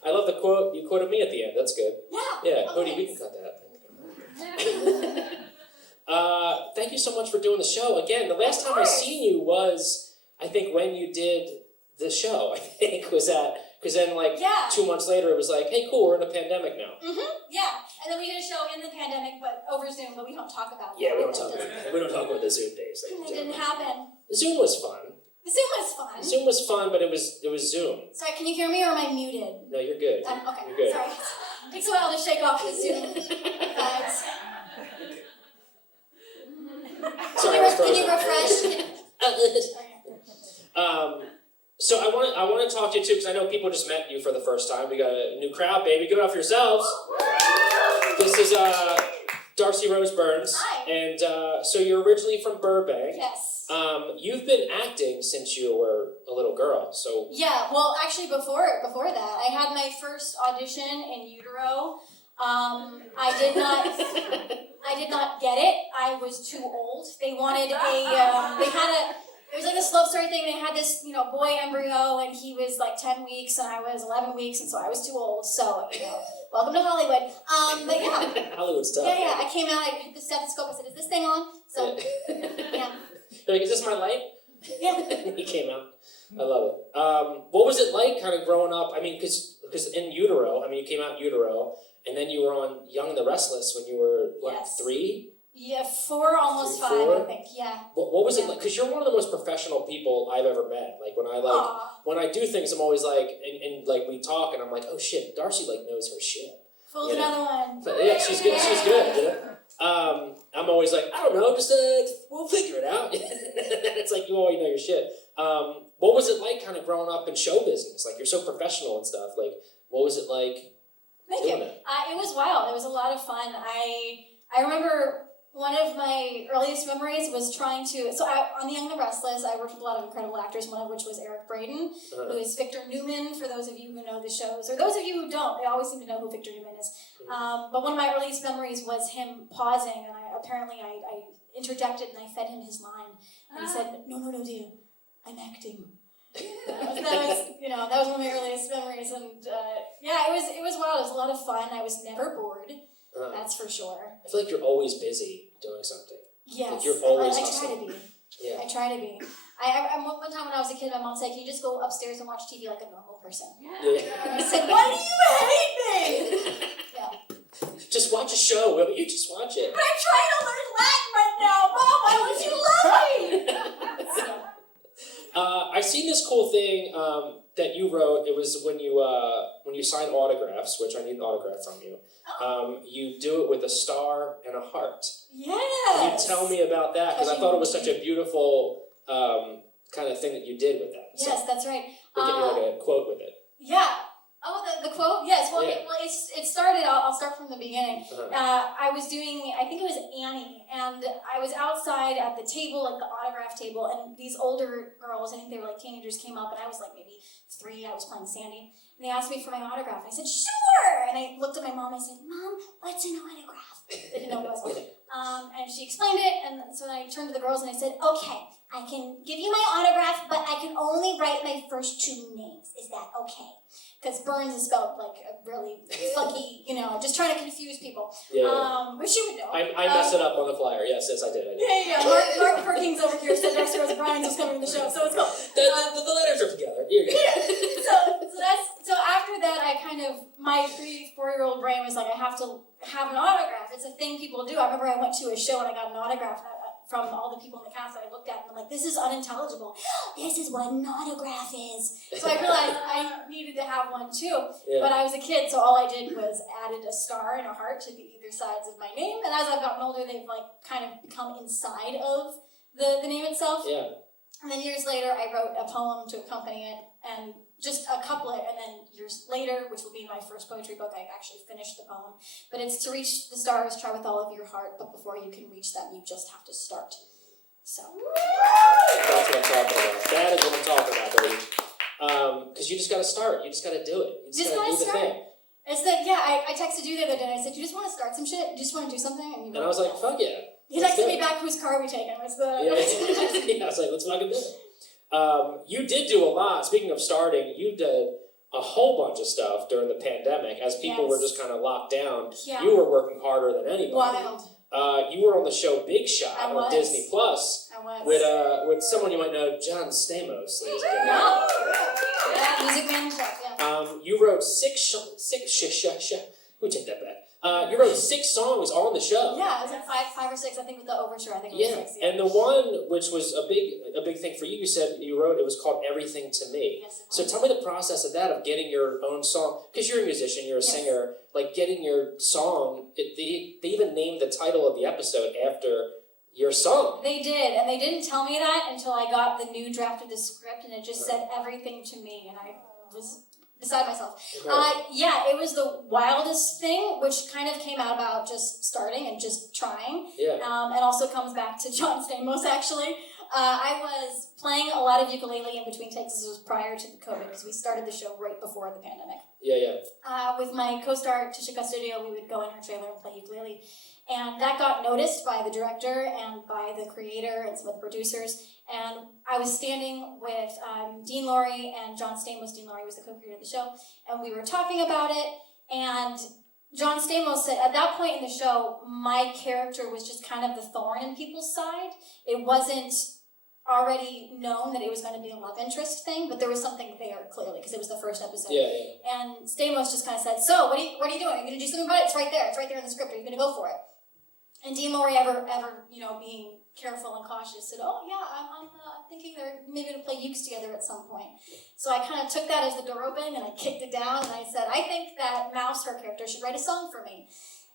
I love the quote. You quoted me at the end. That's good. Yeah, Oh, Cody, we can cut that. Thank you so much for doing the show. Again, the last time I seen you was, I think, when you did the show. I think was that because then like Yeah. 2 months later it was like, hey, cool, we're in a pandemic now. Yeah. And then we did a show in the pandemic, but over Zoom, but we don't talk about Yeah, that. we don't talk about the Zoom days. It didn't happen. Zoom was fun. The Zoom was fun. Zoom was fun, but it was Zoom. Sorry, can you hear me or am I muted? No, you're good. Okay, You're good. sorry. It takes a while to shake off the Zoom vibes. Sorry, I was Can you frozen. refresh? So I want to talk to you too because I know people just met you for the first time. We got a new crowd, baby. Give it up for yourselves. This is Darcy Rose Byrnes. Hi. And so you're originally from Burbank. Yes. You've been acting since you were a little girl. So Yeah, well, actually, before that, I had my first audition in utero. I did not get it. I was too old. They wanted it was like this love story thing. They had this, boy embryo, and he was like 10 weeks, and I was 11 weeks, and so I was too old. So, welcome to Hollywood. But yeah. Hollywood stuff. Yeah. I came out, I hit the stethoscope, I said, is this thing on? So, yeah. You're like, is this my light? Yeah. He came out. I love it. What was it like kind of growing up? I mean, because in utero, you came out in utero, and then you were on Young and the Restless when you were, Yes. 3? Yeah, 4, almost 5, 4? I think. Yeah. What was it Yeah. like? Because you're one of the most professional people I've ever met. Like Aw, when I do things, I'm always like, and like we talk, and I'm like, oh shit, Darcy knows her shit. fold Yeah. another one. But yeah, she's good. She's good. I'm always like, I don't know, just we'll figure it out. It's like you always know your shit. What was it like, kind of growing up in show business? Like you're so professional and stuff. Like, what was it like Thank doing you. that? It was wild. It was a lot of fun. I remember one of my earliest memories was trying to. So on The Young and the Restless, I worked with a lot of incredible actors. One of which was Eric Braeden, who is Victor Newman. For those of you who know the shows, or those of you who don't, they always seem to know who Victor Newman is. But one of my earliest memories was him pausing, and I interjected and I fed him his line, and he said, "No, dear, I'm acting." that was one of my earliest memories, and it was wild. It was a lot of fun. I was never bored, that's for sure. I feel like you're always busy doing something. Yes, Like you're always I try hustling. to be. Yeah. I try to be. I one time when I was a kid, my mom said, "Can you just go upstairs and watch TV like a normal person?" Yeah. I said, "Why do you hate me?" Just watch a show, will you? Just watch it. But I'm trying to learn Latin right now, Mom. Why won't you let me? I seen this cool thing that you wrote. It was when you sign autographs, which I need an autograph from you. You do it with a star and a heart. Yes. Can you tell me about that? Because I thought it was such a beautiful kind of thing that you did with that. Yes, that's right. They give you like a quote with it. Yeah. Oh, the quote? Yes. Well, Yeah. it started. I'll start from the beginning. Uh-huh. I was doing. I think it was Annie, and I was outside at the table, like the autograph table, and these older girls, I think they were like teenagers, came up, and I was like maybe 3. I was playing Sandy, and they asked me for my autograph. I said sure, and I looked at my mom. I said, "Mom, what's an autograph?" They didn't know what it was. And she explained it, and so then I turned to the girls and I said, "Okay, I can give you my autograph, but I can only write my first 2 names. Is that okay?" Because Byrnes is spelled like a really funky, just trying to confuse people. Yeah. Which you would know. I messed it up on the flyer. Yes, I did. Yeah. Mike Perkins over here said Darcy Rose Byrnes was coming to the show, so it's cool. The letters are together. You're good. So after that, I kind of, my 3-4-year-old brain was like, I have to have an autograph. It's a thing people do. I remember I went to a show and I got an autograph from all the people in the cast that I looked at, and I'm like, this is unintelligible. This is what an autograph is. So I realized I needed to have one too. Yeah. But I was a kid, so all I did was added a star and a heart to the either sides of my name. And as I've gotten older, they've kind of become inside of the name itself. Yeah. And then years later, I wrote a poem to accompany it, and just a couplet, and then years later, which will be my first poetry book, I actually finished the poem. But it's to reach the stars, try with all of your heart, but before you can reach them, you just have to start. So. That's what I'm talking about. That is what I'm talking about, baby. Because you just gotta start. You just gotta do it. You just gotta do the start. thing. It's that, yeah, I texted you the other day, I said, you just want to start some shit? You just want to do something? And And I was like, fuck yeah. he texted me back whose car we taking. Was the Yeah, I was like, let's fucking do it. You did do a lot. Speaking of starting, you did a whole bunch of stuff during the pandemic as people were just kind of locked down. Yeah. You were working harder than anybody. Wild. You were on the show Big Shot I on was. Disney Plus I was. with someone you might know, John Stamos, ladies and gentlemen. Yeah, music man stuff, yeah. You wrote we take that back. You wrote 6 songs on the show. Yeah, it was like five or six, I think, with the overture, I think it was Yeah, 6. and the one which was a big thing for you, you said you wrote, it was called Everything to Me. Yes, it was. So tell me the process of that, of getting your own song, because you're a musician, you're a singer, like getting your song, they even named the title of the episode after your song. They did, and they didn't tell me that until I got the new draft of the script, and it just said everything to me, and I was beside myself. Yeah, it was the wildest thing, which kind of came out about just starting and just trying. Yeah. And also comes back to John Stamos, actually. I was playing a lot of ukulele in between takes. This was prior to the COVID, because we started the show right before the pandemic. Yeah. With my co-star, Tisha Custodio, we would go in her trailer and play ukulele. And that got noticed by the director and by the creator and some of the producers. And I was standing with Dean Laurie and John Stamos. Dean Laurie was the co-creator of the show. And we were talking about it. And John Stamos said, at that point in the show, my character was just kind of the thorn in people's side. It wasn't already known that it was going to be a love interest thing, but there was something there, clearly, because it was the first episode. Yeah. And Stamos just kind of said, so, what are you doing? Are you going to do something about it? It's right there. It's right there in the script. Are you going to go for it? And Dean Laurie, ever, being careful and cautious, said, oh, yeah, I'm thinking they're maybe going to play ukes together at some point. So I kind of took that as the door open, and I kicked it down, and I said, I think that Mouse, her character, should write a song for me.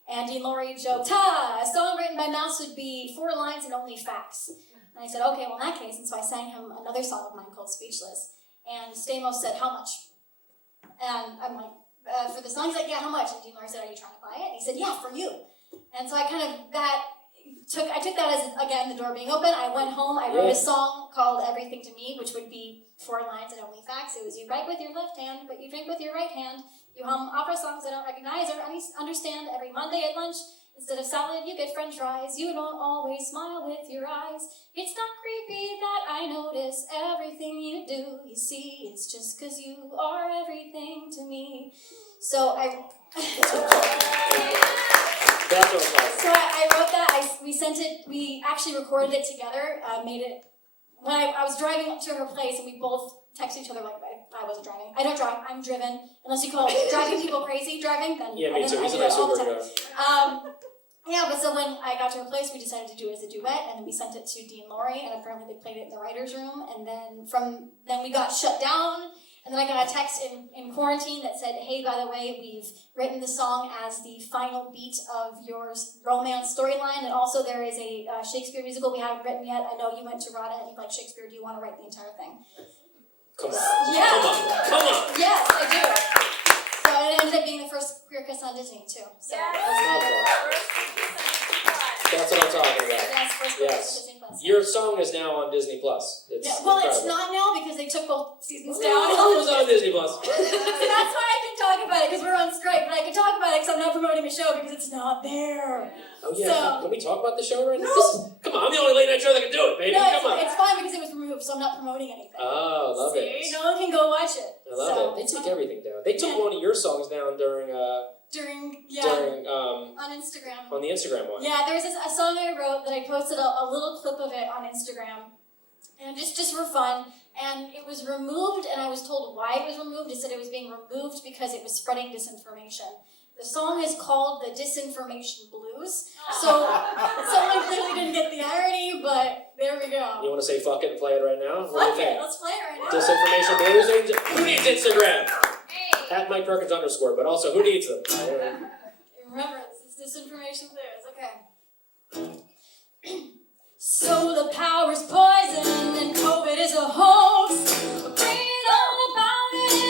And Dean Laurie joked, a song written by Mouse would be 4 lines and only facts. And I said, okay, well, in that case, and so I sang him another song of mine called Speechless. And Stamos said, how much? And I'm like, for the song? He's like, yeah, how much? And Dean Laurie said, are you trying to buy it? And he said, yeah, for you. And so I took that as, again, the door being open. I went home, I wrote a song called Everything to Me, which would be 4 lines and only facts. It was, you write with your left hand, but you drink with your right hand. You hum opera songs I don't recognize or understand every Monday at lunch. Instead of salad, you get french fries. You don't always smile with your eyes. It's not creepy that I notice everything you do. You see, it's just 'cause you are everything to me. So I wrote that. We sent it. We actually recorded it together. Made it when I was driving to her place, and we both texted each other like I wasn't driving. I don't drive. I'm driven. Unless you call driving people crazy driving, then Yeah, me too. I He's a do it nice all the Uber time. guy. Yeah, but so when I got to her place, we decided to do it as a duet, and then we sent it to Dean Laurie, and apparently they played it in the writer's room, and then then we got shut down, and then I got a text in quarantine that said, hey, by the way, we've written the song as the final beat of your romance storyline, and also there is a Shakespeare musical we haven't written yet. I know you went to RADA and you like Shakespeare. Do you want to write the entire thing? Come on. Yeah. Come on. Yes, I do. So it ended up being the first queer kiss on Disney, too. So That's what I'm talking about. yes, first queer kiss on Disney Plus. Your song is now on Disney Plus. It's Well, incredible. it's not now because they took both seasons down. It was on Disney Plus. So that's why I can talk about it, because we're on strike. But I can talk about it because I'm not promoting the show because it's not there. Oh yeah. So- Can we talk about the show right now? No. Come on, I'm the only late night show that can do it, baby. No, Come on. it's fine because it was removed, so I'm not promoting anything. Oh, love See? it. No one can go watch it. I love it. They took everything down. They took one of your songs down during on Instagram. on the Instagram one. Yeah, there's a song I wrote that I posted a little clip of it on Instagram, and just for fun. And it was removed, and I was told why it was removed. It said it was being removed because it was spreading disinformation. The song is called the Disinformation Blues. So someone clearly didn't get the irony, but there we go. You want to say fuck it and play it right now? What do you Fuck it, think? let's play it right now. Disinformation Blues. Who needs Instagram? Hey. At Mike Perkins _ but also who needs them? Remember, it's Disinformation Blues, okay. So the power's poison and COVID is a hoax. Read all about it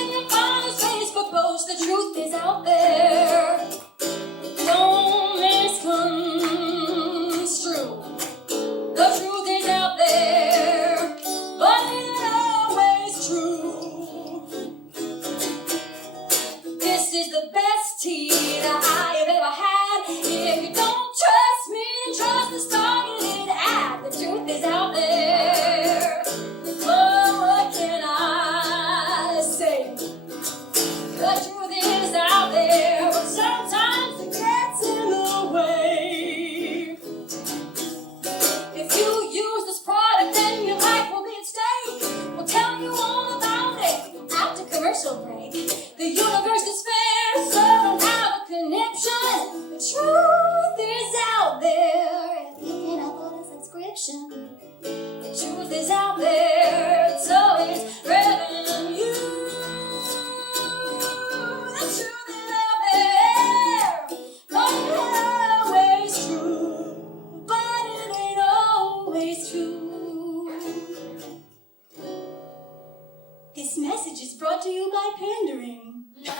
truth is out there. If you can afford a subscription, the truth is out there. So it's grabbing you. The truth is out there. Not always true, but it ain't always true. This message is brought to you by pandering. That's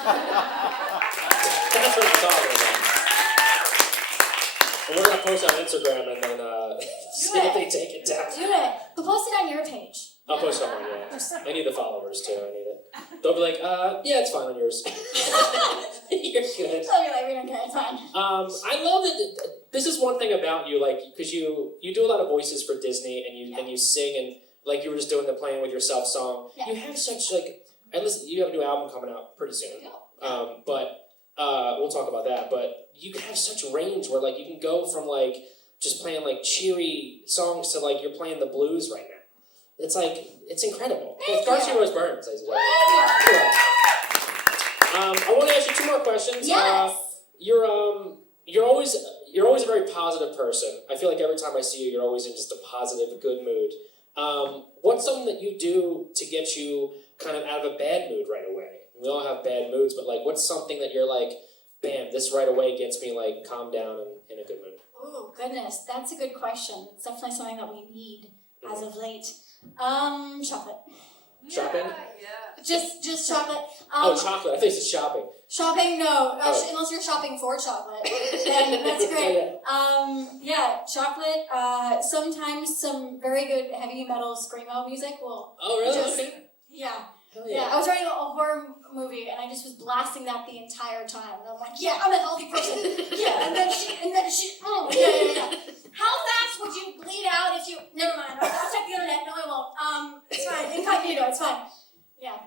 what I'm talking about. And we're gonna post on Instagram and then see if they take it down. Do it. But post it on your page. I'll post on mine, yeah. I need the followers too, I need it. They'll be like, yeah, it's fine on yours. You're good. I'll be like, we don't care, it's fine. I love that. This is one thing about you, like, because you do a lot of voices for Disney, and you sing, and like you were just doing the Playing With Yourself song. Yeah. You have such like, and listen, you have a new album coming out pretty soon. But we'll talk about that. But you have such range where like you can go from like just playing like cheery songs to like you're playing the blues right now. It's like it's incredible. Thank Darcy you. Rose Byrnes, ladies and gentlemen. I want to ask you two more questions. Yes. You're always a very positive person. I feel like every time I see you, you're always in just a positive, good mood. What's something that you do to get you kind of out of a bad mood right away? We all have bad moods, but like, what's something that you're like, bam, this right away gets me like calmed down and in a good mood? Oh goodness, that's a good question. It's definitely something that we need as of late. Chocolate. Shopping? Just chocolate. Chocolate. I think it's shopping. Shopping? No. Unless you're shopping for chocolate, then that's great. Chocolate. Sometimes some very good heavy metal screamo music will. Oh really? Okay. Yeah. Hell Yeah, I was writing a horror movie and I just was blasting that the entire time. And I'm like, yeah, I'm a healthy person. Yeah, and then she, oh, yeah. How fast would you bleed out if you, never mind, I'll check the internet. No, I won't. It's fine, incognito, it's fine. Yeah.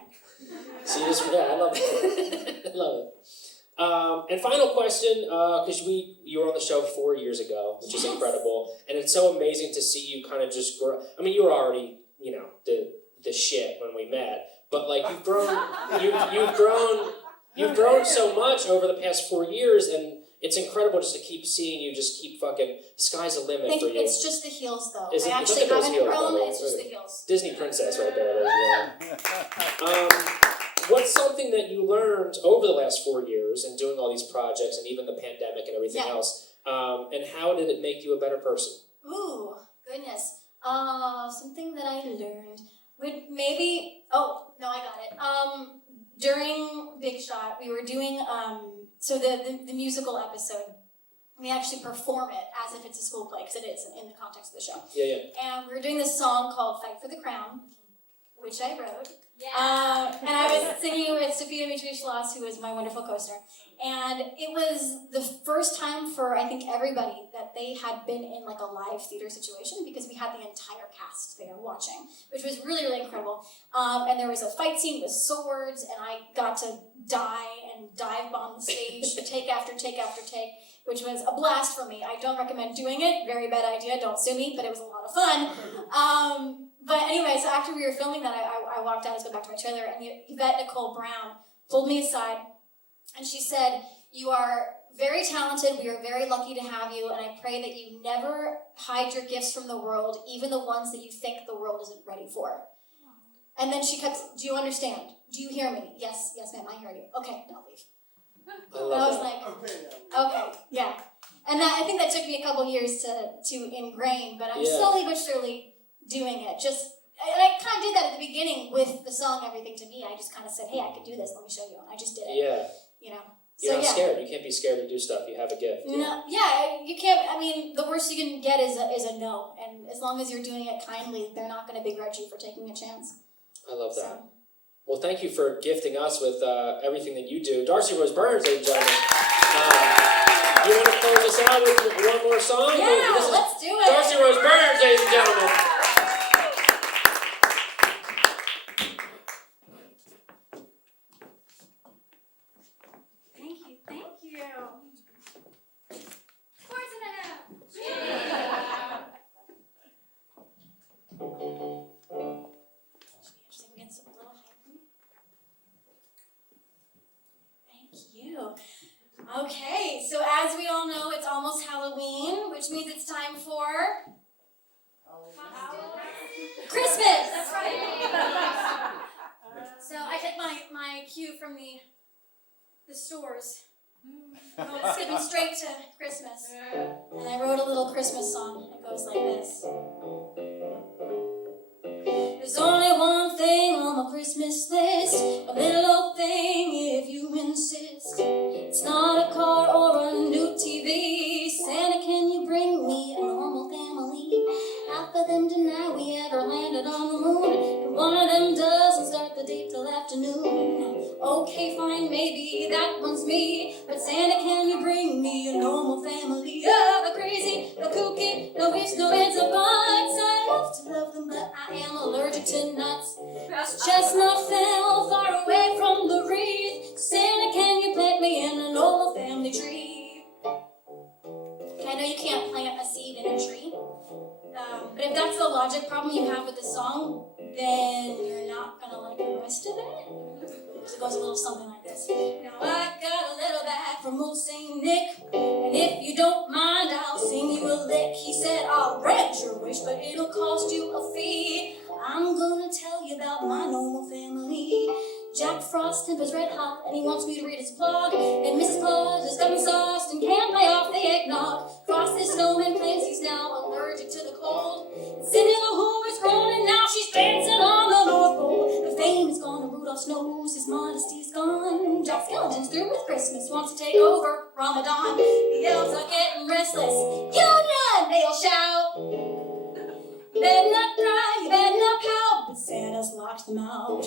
See this? Yeah, I love it. I love it. And final question, because you were on the show 4 years ago, which is incredible, and it's so amazing to see you kind of just grow. I mean, you were already, the shit when we met. But like you've grown so much over the past 4 years, and it's incredible just to keep seeing you just keep fucking sky's the limit for you. It's just the heels though. Is it? I actually haven't grown, it's just the heels. Disney princess right there. What's something that you learned over the last 4 years and doing all these projects and even the pandemic and everything else? And how did it make you a better person? Ooh, goodness. Something that I learned. Maybe, oh, no, I got it. During Big Shot, we were doing, so the musical episode, we actually perform it as if it's a school play, because it is in the context of the show. Yeah. And we were doing this song called Fight for the Crown, which I wrote. Yeah. And I was singing with Sophia Mitri-Schloss, who was my wonderful co-star. And it was the first time for, I think, everybody that they had been in like a live theater situation, because we had the entire cast there watching, which was really, really incredible. And there was a fight scene with swords, and I got to die and dive bomb the stage, take after take after take, which was a blast for me. I don't recommend doing it. Very bad idea. Don't sue me, but it was a lot of fun. But anyway, so after we were filming that, I walked out to go back to my trailer, and Yvette Nicole Brown pulled me aside, and she said, "You are very talented, we are very lucky to have you, and I pray that you never hide your gifts from the world, even the ones that you think the world isn't ready for." And then she kept, "Do you understand? Do you hear me?" Yes, ma'am, I hear you. Okay, now leave. I And I was love like, okay, yeah. And I think that took me a couple years to ingrain, but I'm slowly but surely doing it. And I kind of did that at the beginning with the song Everything to Me. I just kind of said, hey, I could do this, let me show you. And I just did it. Yeah. You're not So, scared. You can't be scared to do stuff. You have a gift. No, you can't. I mean, the worst you can get is a no. And as long as you're doing it kindly, they're not going to begrudge you for taking a chance. I love that. Well, thank you for gifting us with everything that you do. Darcy Rose Byrnes, ladies and gentlemen. You want to close us out with one more song? Yeah, let's do it. Darcy Rose Byrnes, ladies and gentlemen. Thank you. Horse and a half. Thank you. Okay, so as we all cue from the stores. Going skipping straight to Christmas. And I wrote a little Christmas song. It goes like this. There's only one thing on my Christmas list, a little old thing if you insist. It's not a car or a new TV. Santa, can you bring me a normal family? Half of them deny we ever landed on the moon, and one of them doesn't start the date till afternoon. Okay, fine, maybe that one's me, but Santa, can you bring me a normal family? Yeah, the crazy, the kooky, no ifs, no ands, or buts. I love to love them, but I am allergic to nuts. This chestnut fell far away from the wreath. Santa, can you plant me in a normal family tree? I know you can't plant a seed in a tree, but if that's the logic problem you have with the song, then you're not gonna like the rest of it. So it goes a little something like this. Now I got a little bag from old Saint Nick, and if you don't mind, I'll sing you a lick. He said, I'll grant your wish, but it'll cost you a fee. I'm gonna tell you about my normal family. Jack Frost tempers red hot, and he wants me to read his blog. And Mrs. Claus is got sauced and can't lay off the eggnog. Frosty Snowman claims he's now allergic to the cold. And Cindy Lou Who is grown, and now she's dancing on the North Pole. The fame is gone, and Rudolph's nose, his modesty's gone. Jack Skellington's through with Christmas, wants to take over Ramadan. The elves are getting restless. You none, they'll shout. You better not cry, you better not pout, but Santa's locked them out.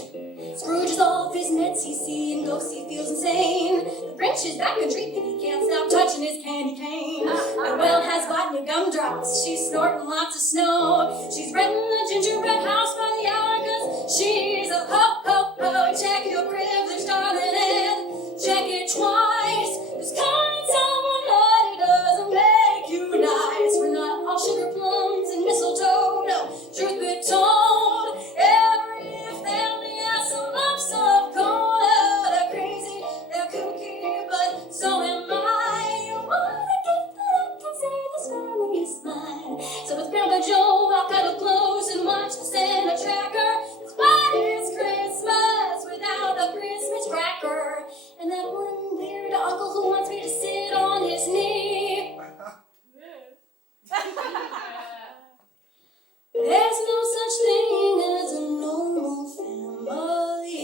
Scrooge is off his nets, he's seeing ghosts, he feels insane. The Grinch is back in treatment, he can't stop touching his candy cane. The well has bought new gumdrops, she's snorting lots of snow. She's renting the gingerbread house by the hour, 'cause she's a ho-ho-ho. Check your privilege, darling, and check it twice. 'Cause calling someone naughty doesn't make you nice. We're not all sugar plums and mistletoe, no, truth be told, every family has some lumps of gold. Oh, they're crazy, they're kooky, but so am I. What a gift that I can say this family is mine. So with Grandpa Joe, I'll cuddle close and watch the Santa tracker. 'Cause what is Christmas without a Christmas cracker? And that one weird uncle who wants me to sit on his knee. There's no such thing as a normal family.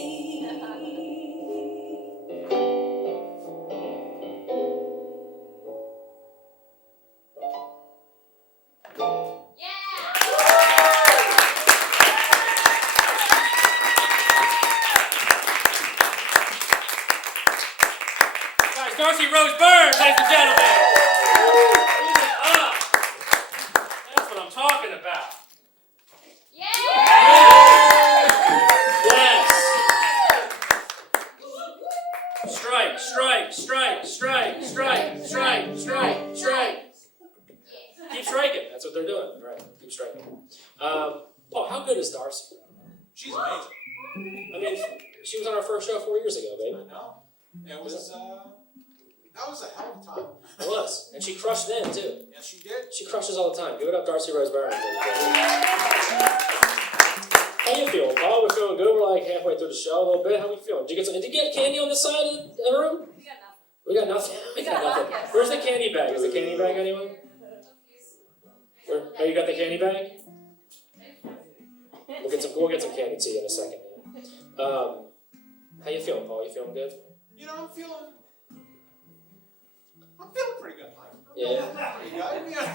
Guys, Darcy Rose Byrnes, ladies and gentlemen. That's what I'm talking about. Yes. Strike, strike, strike, strike, strike, strike, strike, strike. Keep striking. That's what they're doing. Right. Keep striking. Paul, how good is Darcy? She's amazing. I mean, she was on our first show 4 years ago, baby. I know. It was, that was a hell of a time. It was. And she crushed then, too. Yes, she did. She crushes all the time. Give it up, Darcy Rose Byrnes. How you feeling, Paul? We're feeling good. We're like halfway through the show a little bit. How we feeling? Did you get candy on this side of the room? We got nothing. We got nothing. Where's the candy bag? Is the candy bag anyone? Oh, you got the candy bag? We'll get some candy to you in a second. How you feeling, Paul? You feeling good? You know, I'm feeling pretty good, Mike. Yeah. Pretty good. Yeah.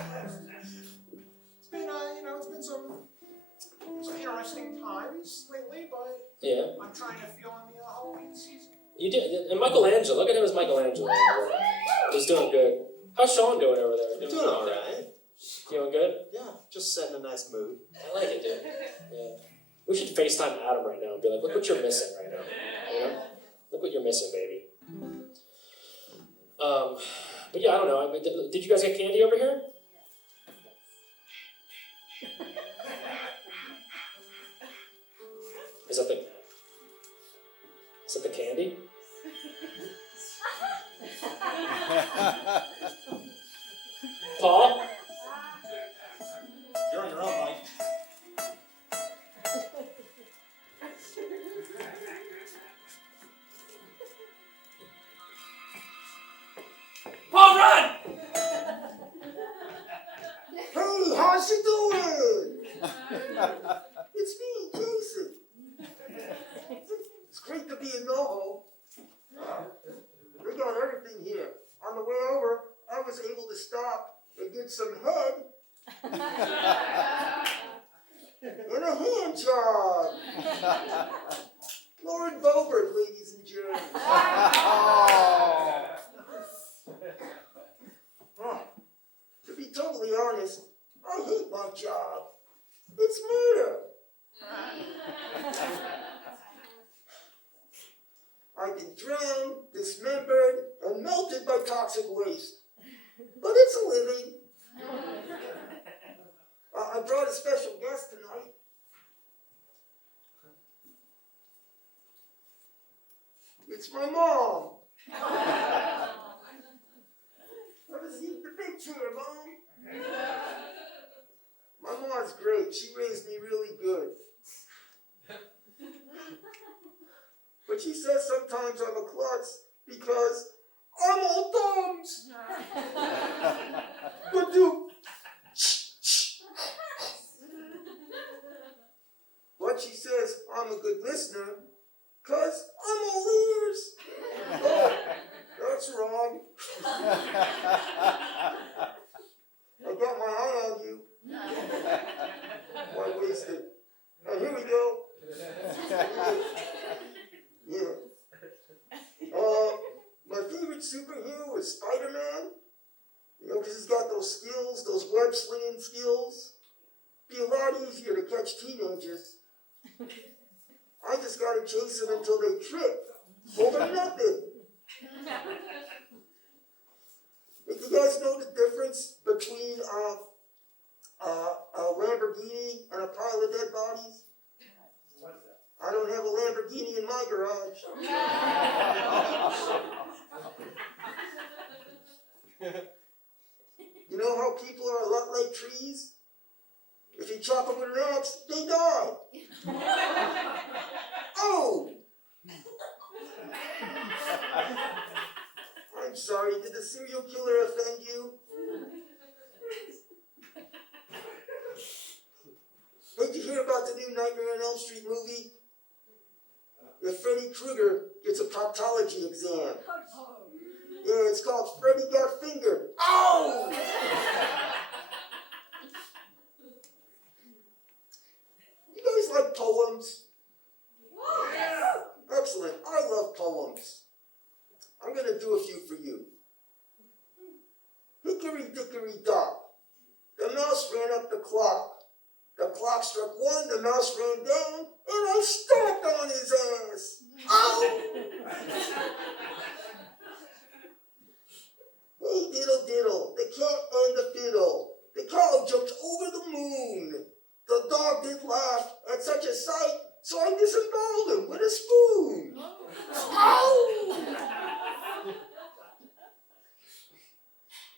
It's been, it's been some interesting times lately, but Yeah. I'm trying to feel in the Halloween season. You did. And Michelangelo. Look at him as Michelangelo. He's doing good. How's Sean doing over there? Doing all right. Feeling good? Yeah, just setting a nice mood. I like it, dude. Yeah. We should FaceTime Adam right now and be like, look what you're missing right now. You know? Look what you're missing, baby. But yeah, I don't know. Did you guys get candy over here? Is that the candy? Paul? You're on your own, Mike. how's you doing? It's me, Jason. It's great to be in NoHo. We got everything here. On the way over, I was able to stop and get some head and a hand job. Lauren Boebert, ladies and gentlemen. Oh, to be totally honest, I hate my job. It's murder. I've been drowned, dismembered, and melted by toxic waste. But it's a living. I brought a special guest tonight. It's my mom. Have a seat in the big chair, Mom. My mom's great. She raised me really good. But she says sometimes I'm a klutz because I'm all thumbs. But But she says I'm a good listener because I'm all ears. Oh, that's wrong. I got my eye on you. Why waste it? Now here we go. Yeah. My favorite superhero is Spider-Man. You know, because he's got those skills, those web-slinging skills. Be a lot easier to catch teenagers. I just gotta chase them until they trip over nothing. If you guys know the difference between a Lamborghini and a pile of dead bodies? I don't have a Lamborghini in my garage. You know how people are a lot like trees? If you chop them with an axe, they die. Oh! I'm sorry, did the serial killer offend you? Did you hear about the new Nightmare on Elm Street movie? Where Freddy Krueger gets a proctology exam. Yeah, it's called Freddy Got Fingered. Ow! You guys like poems? Yeah. Excellent. I love poems. I'm going to do a few for you. Hickory dickory dock. The mouse ran up the clock. The clock struck 1, the mouse ran down, and I stomped on his ass. Ow! Hey, diddle diddle, the cat and the fiddle. The cow jumped over the moon. The dog did laugh at such a sight, so I disemboweled him with a spoon. Ow!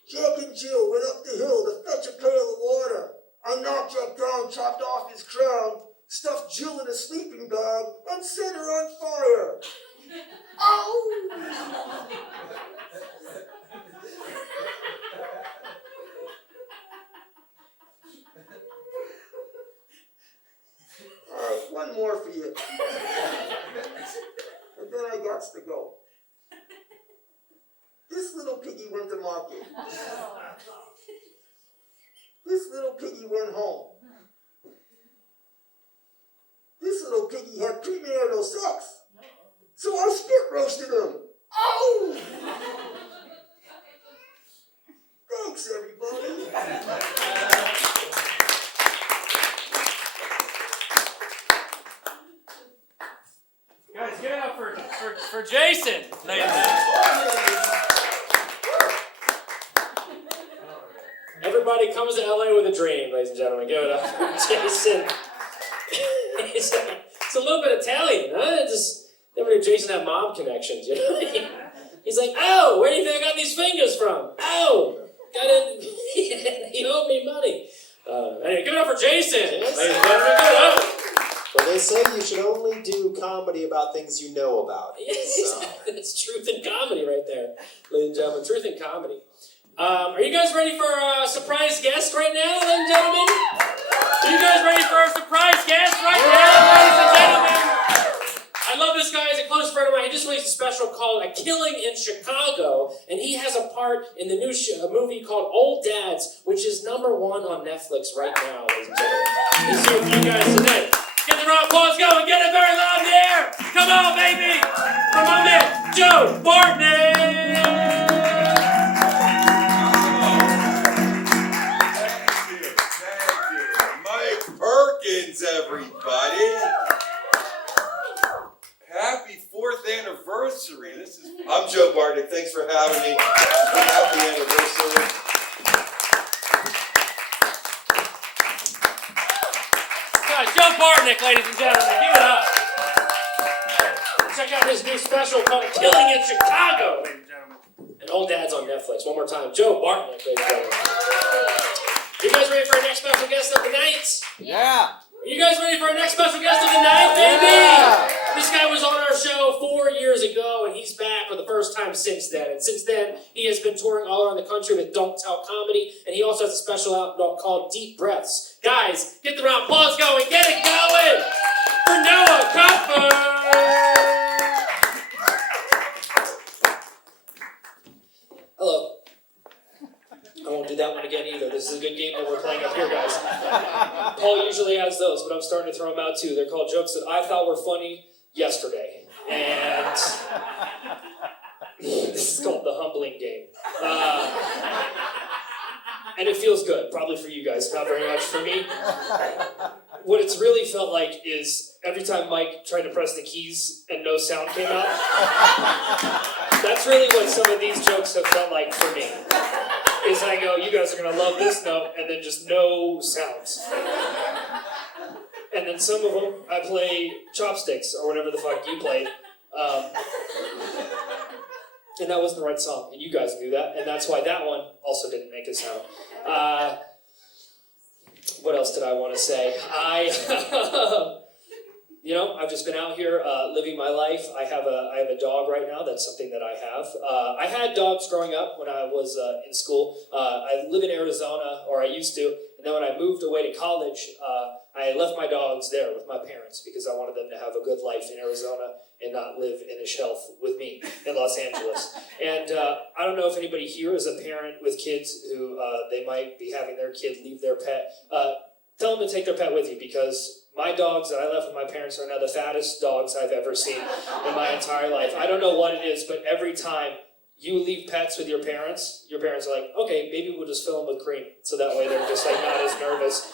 Jack and Jill went up the hill to fetch a pail of water. I knocked Jack down, chopped off his crown, stuffed Jill in a sleeping bag, and set her on fire. Ow! All right, one more for you. And then I got to go. This little piggy went to market. This little piggy went home. This little piggy had premarital sex. So I spit roasted him. Ow! Thanks, everybody. Guys, give it up for Jason. Everybody comes to LA with a dream, ladies and gentlemen. Give it up for Jason. It's a little bit Italian, huh? Just never Jason had mob connections, you know? He's like, ow, where do you think I got these fingers from? Ow! He owed me money. Anyway, give it up for Jason. Ladies and gentlemen, give it up. Well, they say you should only do comedy about things you know about. Yes, So. it's truth in comedy right there, ladies and gentlemen. Truth in comedy. Are you guys ready for a surprise guest right now, ladies and gentlemen? Are you guys ready for a surprise guest right now, ladies and gentlemen? I love this guy. He's a close friend of mine. He just released a special called A Killing in Chicago, and he has a part in the new movie called Old Dads, which is #1 on Netflix right now, ladies and gentlemen. He's here for you guys tonight. Get the round of applause going. Get it very loud in the air. Come on, baby. From my man, Joe Bartnick. Mike Perkins, everybody. Happy 4th anniversary. I'm Joe Bartnick. Thanks for having me. Happy anniversary. Joe Bartnick, ladies and gentlemen. Give it up. Check out his new special called Killing in Chicago, ladies and gentlemen. And Old Dad's on Netflix. One more time. Joe Bartnick, ladies and gentlemen. You guys ready for our next special guest of the night? Yeah. Are you guys ready for our next special guest of the night, baby? Yeah. This guy was on our show 4 years ago, and he's back for the first time since then. And since then, he has been touring all around the country with Don't Tell Comedy, and he also has a special album called Deep Breaths. Guys, get the round of applause going. Get it going for Noah Copfer. Hello. I won't do that one again either. This is a good game that we're playing up here, guys. Paul usually has those, but I'm starting to throw them out too. They're called jokes that I thought were funny yesterday. And this is called the humbling game. And it feels good, probably for you guys, not very much for me. What it's really felt like is every time Mike tried to press the keys and no sound came out, that's really what some of these jokes have felt like for me. Is I go, you guys are going to love this note, and then just no sounds. And then some of them, I play chopsticks, or whatever the fuck you played. And that wasn't the right song, and you guys knew that, and that's why that one also didn't make a sound. What else did I want to say? I've just been out here living my life. I have a dog right now. That's something that I have. I had dogs growing up when I was in school. I live in Arizona, or I used to, and then when I moved away to college, I left my dogs there with my parents because I wanted them to have a good life in Arizona and not live in a shelf with me in Los Angeles. And I don't know if anybody here is a parent with kids who they might be having their kid leave their pet. Tell them to take their pet with you, because my dogs that I left with my parents are now the fattest dogs I've ever seen in my entire life. I don't know what it is, but every time you leave pets with your parents are like, okay, maybe we'll just fill them with cream, so that way they're just like not as nervous.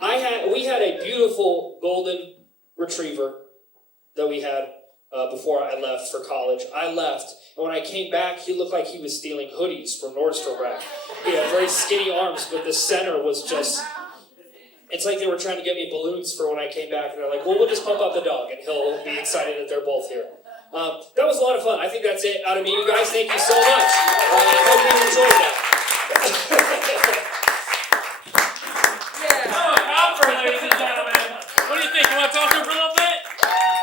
We had a beautiful golden retriever that we had before I left for college. I left, and when I came back, he looked like he was stealing hoodies from Nordstrom Rack. He had very skinny arms, but the center was just... It's like they were trying to get me balloons for when I came back, and they're like, well, we'll just pump up the dog, and he'll be excited that they're both here. That was a lot of fun. I think that's it out of me. You guys, thank you so much. I hope you enjoyed that. Oh, Copfer, ladies and gentlemen. What do you think? You want to talk to him for a little bit?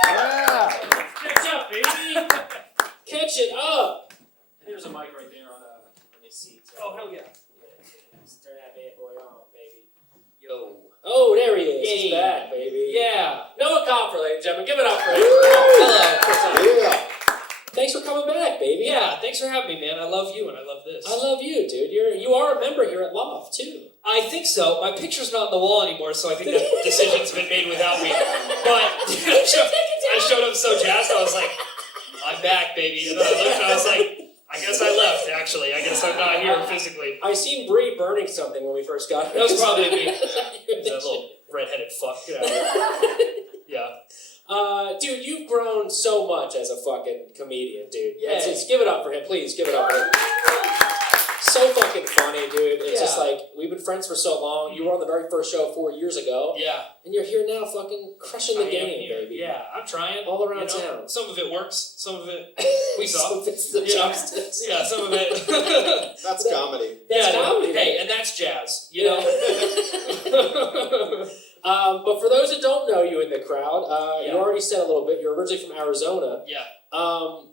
Yeah. Catch up, baby. Catch it up. And there's a mic right there on the seat. Oh, hell yeah. Turn that bad boy on, baby. Yo. Oh, there he is. He's back, baby. Yeah. Noah Copfer, ladies and gentlemen. Give it up for him. Hello. What's up? Yeah. Thanks for coming back, baby. Yeah, thanks for having me, man. I love you and I love this. I love you, dude. You are a member here at Loft, too. I think so. My picture's not on the wall anymore, so I think that decision's been made without me. But I showed up so jazzed, I was like, I'm back, baby. And then I looked and I was like, I guess I left, actually. I guess I'm not here physically. I seen Bree burning something when we first got here. That was probably me. That little redheaded fuck. Get out of here. Yeah. Dude, you've grown so much as a fucking comedian, dude. Yeah. Just give it up for him, please. Give it up for him. So fucking funny, dude. It's just like, we've been friends for so long. You were on the very first show 4 years ago. Yeah. And you're here now fucking crushing the game, baby. Yeah, I'm trying. All around you know? town. Some of it works. Some of it we saw. Some of it's the Yeah. chopsticks. Yeah, some of it. That's comedy. That's yeah, comedy. Hey, and that's jazz. You know. But for those that don't know you in the crowd, Yeah. you already said a little bit. You're originally from Arizona. Yeah.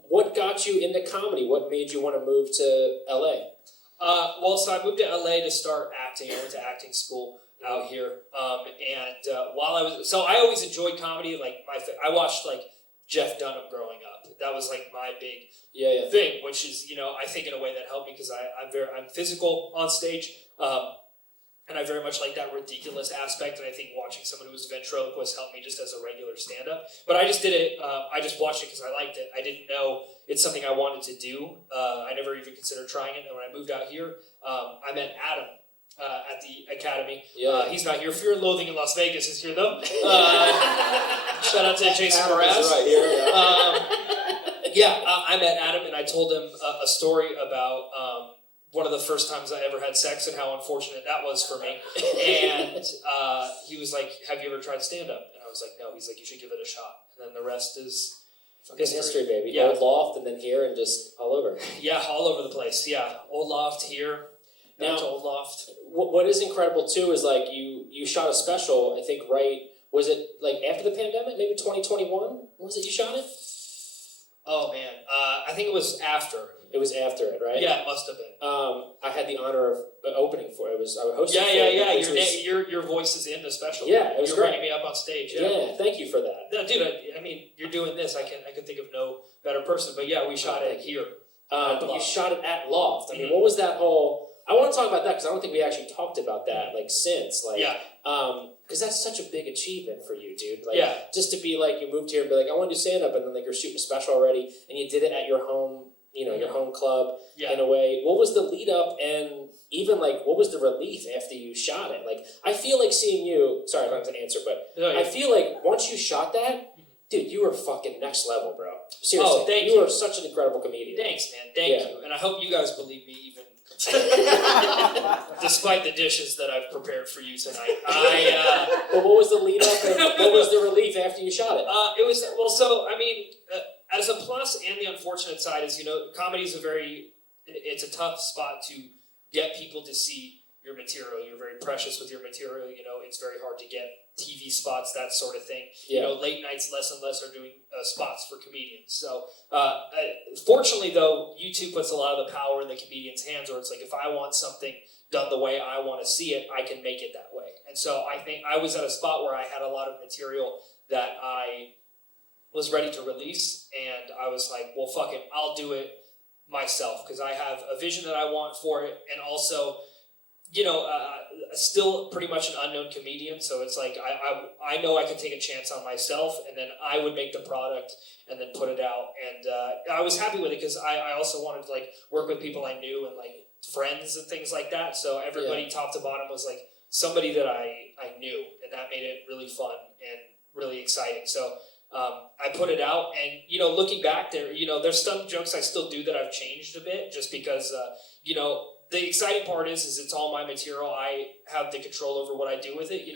What got you into comedy? What made you want to move to LA? Well, so I moved to LA to start acting. I went to acting school out here, while I always enjoyed comedy. Like I watched like Jeff Dunham growing up. That was like my big thing, which is I think in a way that helped me because I'm physical on stage, and I very much like that ridiculous aspect. And I think watching someone who was a ventriloquist helped me just as a regular stand-up. But I just did it. I just watched it because I liked it. I didn't know it's something I wanted to do. I never even considered trying it. And when I moved out here, I met Adam at the academy. He's not here. Fear and Loathing in Las Vegas is here though. Shout out to Jason Adam Mraz. is right here, I met Adam and I told him a story about one of the first times I ever had sex and how unfortunate that was for me. And he was like, "Have you ever tried stand-up?" And I was like, "No." He's like, "You should give it a shot." And then the rest is history, baby. Yeah. Old Loft and then here and just all over. Yeah, all over the place. Yeah, Old Loft here. Back to Old Loft. What is incredible too is like you shot a special. I think was it like after the pandemic? Maybe 2021. Was it you shot it? Oh man, I think it was after. It was after it, right? Yeah, it must have been. I had the honor of opening for it. I was hosting. Yeah. for it, Your voice is in the special. Yeah, it was You're great. bringing me up on stage. Yeah, thank you for that. No, dude, I mean, you're doing this. I can think of no better person. But yeah, we shot it here. But you shot it at Loft. I mean, Mhm. what was that whole? I want to talk about that because I don't think we actually talked about that like since because that's such a big achievement for you, dude. Like, just to be like you moved here and be like I want to do stand up and then like you're shooting a special already and you did it at your home, your home club in a way. What was the lead up and even like what was the relief after you shot it? Like I feel like seeing you. Sorry, I don't have to answer, but I feel like once you shot that, dude, you were fucking next level, bro. Seriously, Oh, thank you you. are such an incredible comedian. Thanks, man. Thank you. And I hope you guys believe me even. Despite the dishes that I've prepared for you tonight, But what was the lead up and what was the relief after you shot it? It was so. I mean, as a plus and the unfortunate side is comedy is it's a tough spot to get people to see your material. You're very precious with your material. It's very hard to get TV spots, that sort of thing. Late nights, less and less are doing spots for comedians. So, fortunately, though, YouTube puts a lot of the power in the comedian's hands, where it's like, if I want something done the way I want to see it, I can make it that way. And so I think I was at a spot where I had a lot of material that I was ready to release, and I was like, well, fuck it, I'll do it myself, because I have a vision that I want for it, and also still pretty much an unknown comedian, so it's like I know I could take a chance on myself, and then I would make the product and then put it out, and I was happy with it because I also wanted to like work with people I knew and like friends and things like that. So everybody top to bottom was like somebody that I knew, and that made it really fun and really exciting. So I put it out, and looking back there's some jokes I still do that I've changed a bit just because the exciting part is it's all my material. I have the control over what I do with it.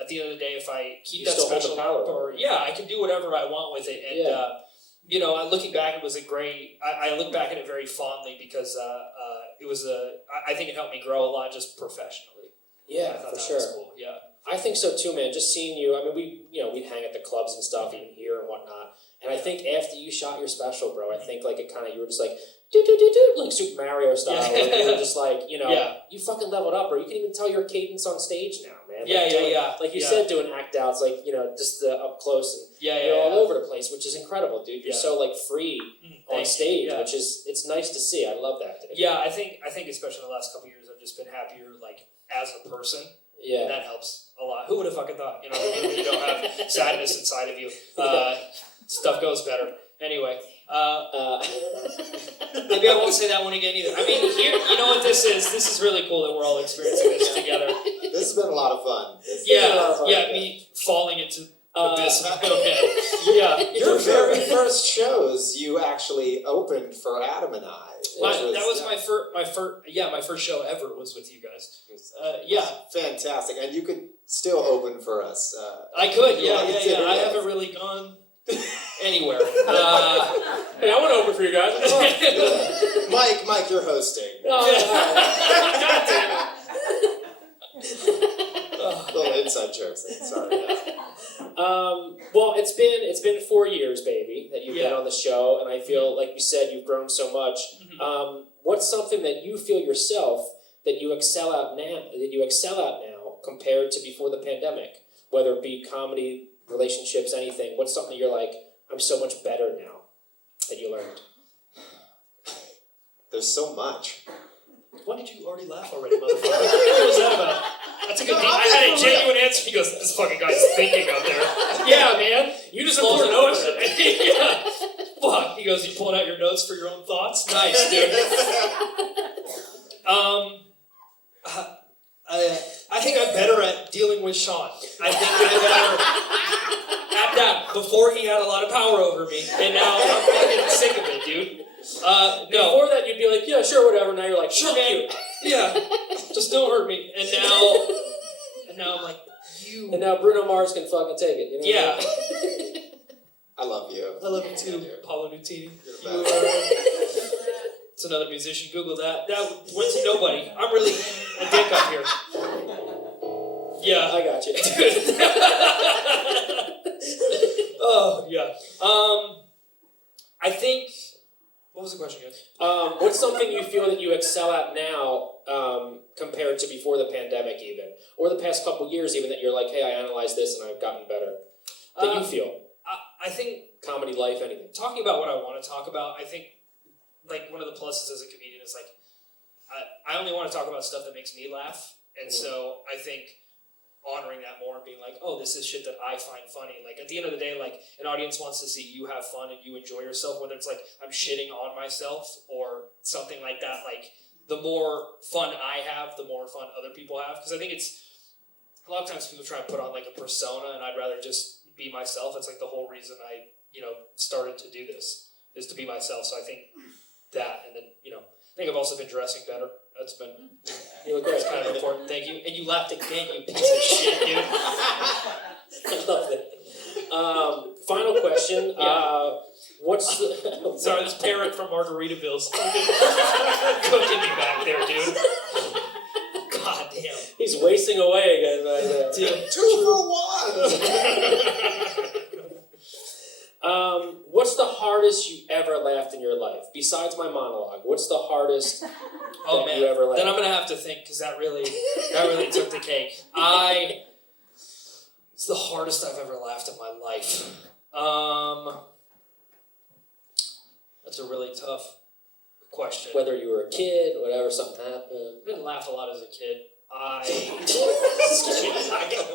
At the end of the day, if I keep that special up, I can do whatever I want with it. And looking back, it was a great. I look back at it very fondly because it was I think it helped me grow a lot just professionally. Yeah, I thought for that sure. was cool. Yeah. I think so too, man. Just seeing you. I mean, we'd hang at the clubs and stuff, even here and whatnot. And I think after you shot your special, bro, I think like you were just like like Super Mario style. Like, you were just like you fucking leveled up, bro. You can even tell your cadence on stage now, man. Like, Like you said, doing act outs, like just the up close and all over the place, which is incredible, dude. You're so like free on stage, which is it's nice to see. I love that. Dude. Yeah, I think especially in the last couple of years, I've just been happier, like as a person. Yeah, and that helps a lot. Who would have fucking thought? When you don't have sadness inside of you, stuff goes better. Anyway, maybe I won't say that one again either. I mean, here, you know what this is? This is really cool that we're all experiencing this together. This has been a lot of fun. Me falling into the abyss. Your very first shows, you actually opened for Adam and I. That was my first show ever was with you guys. Fantastic, and you could still open for us. I could, I haven't really gone anywhere. Hey, I want to open for you guys. Mike, you're hosting. God damn it. Little inside jokes. Sorry. Well, it's been it's been 4 years, baby, that you've been Yeah. on the show, and I feel like you said you've grown so much. What's something that you feel yourself that you excel at now compared to before the pandemic? Whether it be comedy, relationships, anything. What's something you're like, I'm so much better now that you learned? There's so much. Why did you already laugh already, motherfucker? What was that about? That's a good thing. I had a genuine answer. He goes, this fucking guy's thinking out there. Yeah, man. You just lost an over it. Yeah. Fuck. He goes, you pulling out your notes for your own thoughts? Nice, dude. I think I'm better at dealing with Sean. I think I'm better at that. Before he had a lot of power over me, and now I'm fucking sick of it, dude. No. Before that, you'd be like, yeah, sure, whatever. Now you're like, Sure, fuck man. you. Yeah, just don't hurt me. And now I'm like, you. And now Bruno Mars can fucking take it. You know Yeah, what I mean? I love you. I love you too, Paulo Nutini. You're the best. It's another musician. Google that. That went to nobody. I'm really a dick up here. Yeah, I got you. Oh yeah. I think. What was the question again? What's something you feel that you excel at now compared to before the pandemic even? Or the past couple years even that you're like, hey, I analyzed this and I've gotten better. That you feel? I think Comedy, life, anything. talking about what I want to talk about, I think like one of the pluses as a comedian is like I only want to talk about stuff that makes me laugh. And so I think honoring that more and being like, oh, this is shit that I find funny. Like at the end of the day, like an audience wants to see you have fun and you enjoy yourself, whether it's like I'm shitting on myself or something like that. Like the more fun I have, the more fun other people have. Because I think it's a lot of times people try to put on like a persona, and I'd rather just be myself. It's like the whole reason I, started to do this is to be myself. So I think that, and then, I think I've also been dressing better. That's been, You look great. that's kind of important. Thank you. And you laughed again, you piece of shit, dude. I love it. Final question. What's the... Sorry, this parrot from Margaritaville's cooking me back there, dude. God damn. He's wasting away again right there. Dude. 2 for 1! What's the hardest you ever laughed in your life? Besides my monologue, what's the hardest Oh that man, you ever laughed? then I'm gonna have to think because that really took the cake. It's the hardest I've ever laughed in my life. That's a really tough question. Whether you were a kid, whatever, something happened. I didn't laugh a lot as a kid.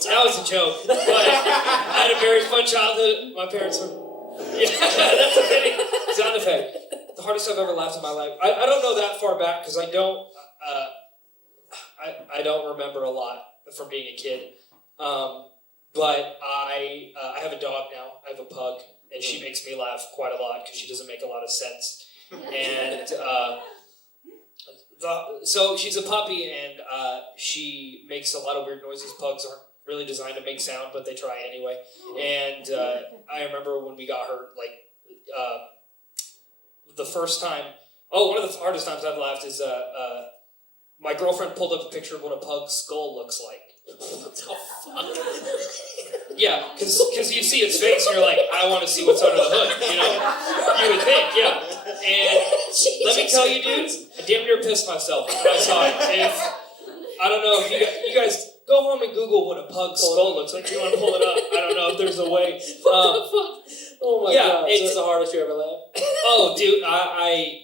That was a joke. But I had a very fun childhood. My parents were. Yeah, that's a fitting sound effect. The hardest I've ever laughed in my life. I don't know that far back because I don't remember a lot from being a kid. But I have a dog now. I have a pug, and she makes me laugh quite a lot because she doesn't make a lot of sense. And so she's a puppy, and she makes a lot of weird noises. Pugs aren't really designed to make sound, but they try anyway. And I remember when we got her, the first time. Oh, one of the hardest times I've laughed is my girlfriend pulled up a picture of what a pug's skull looks like. What the fuck? Yeah, because you see its face and you're like, I want to see what's under the hood, You would think, yeah. And let me tell you, dudes, I damn near pissed myself when I saw it. I don't know if you guys go home and Google what a pug's skull looks like. If you want to pull it up, I don't know if there's a way. What the fuck? Oh my god, so that's the hardest you ever laughed? Oh, dude,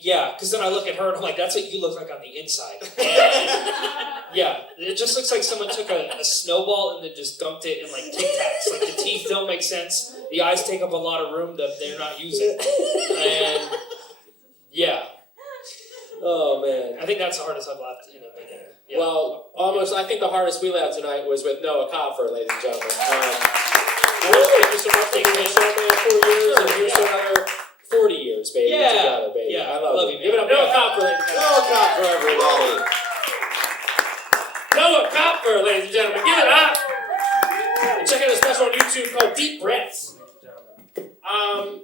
yeah, because then I look at her and I'm like, that's what you look like on the inside. And, yeah, it just looks like someone took a snowball and then just dumped it in like Tic Tacs. Like the teeth don't make sense, the eyes take up a lot of room that they're not using. And yeah. Oh man. I think that's the hardest I've laughed in a minute. Yeah. Well, I think the hardest we laughed tonight was with Noah Copfer, ladies and gentlemen. Thank you so much for being on the show, man. 4 years, and here's to another 40 years, baby. Yeah. Together, baby. Yeah. I love you, you. Give it up, Noah Copfer, ladies and gentlemen. Noah Copfer, everybody! Noah Copfer, ladies and gentlemen. Give it up! And check out a special on YouTube called Deep Breaths.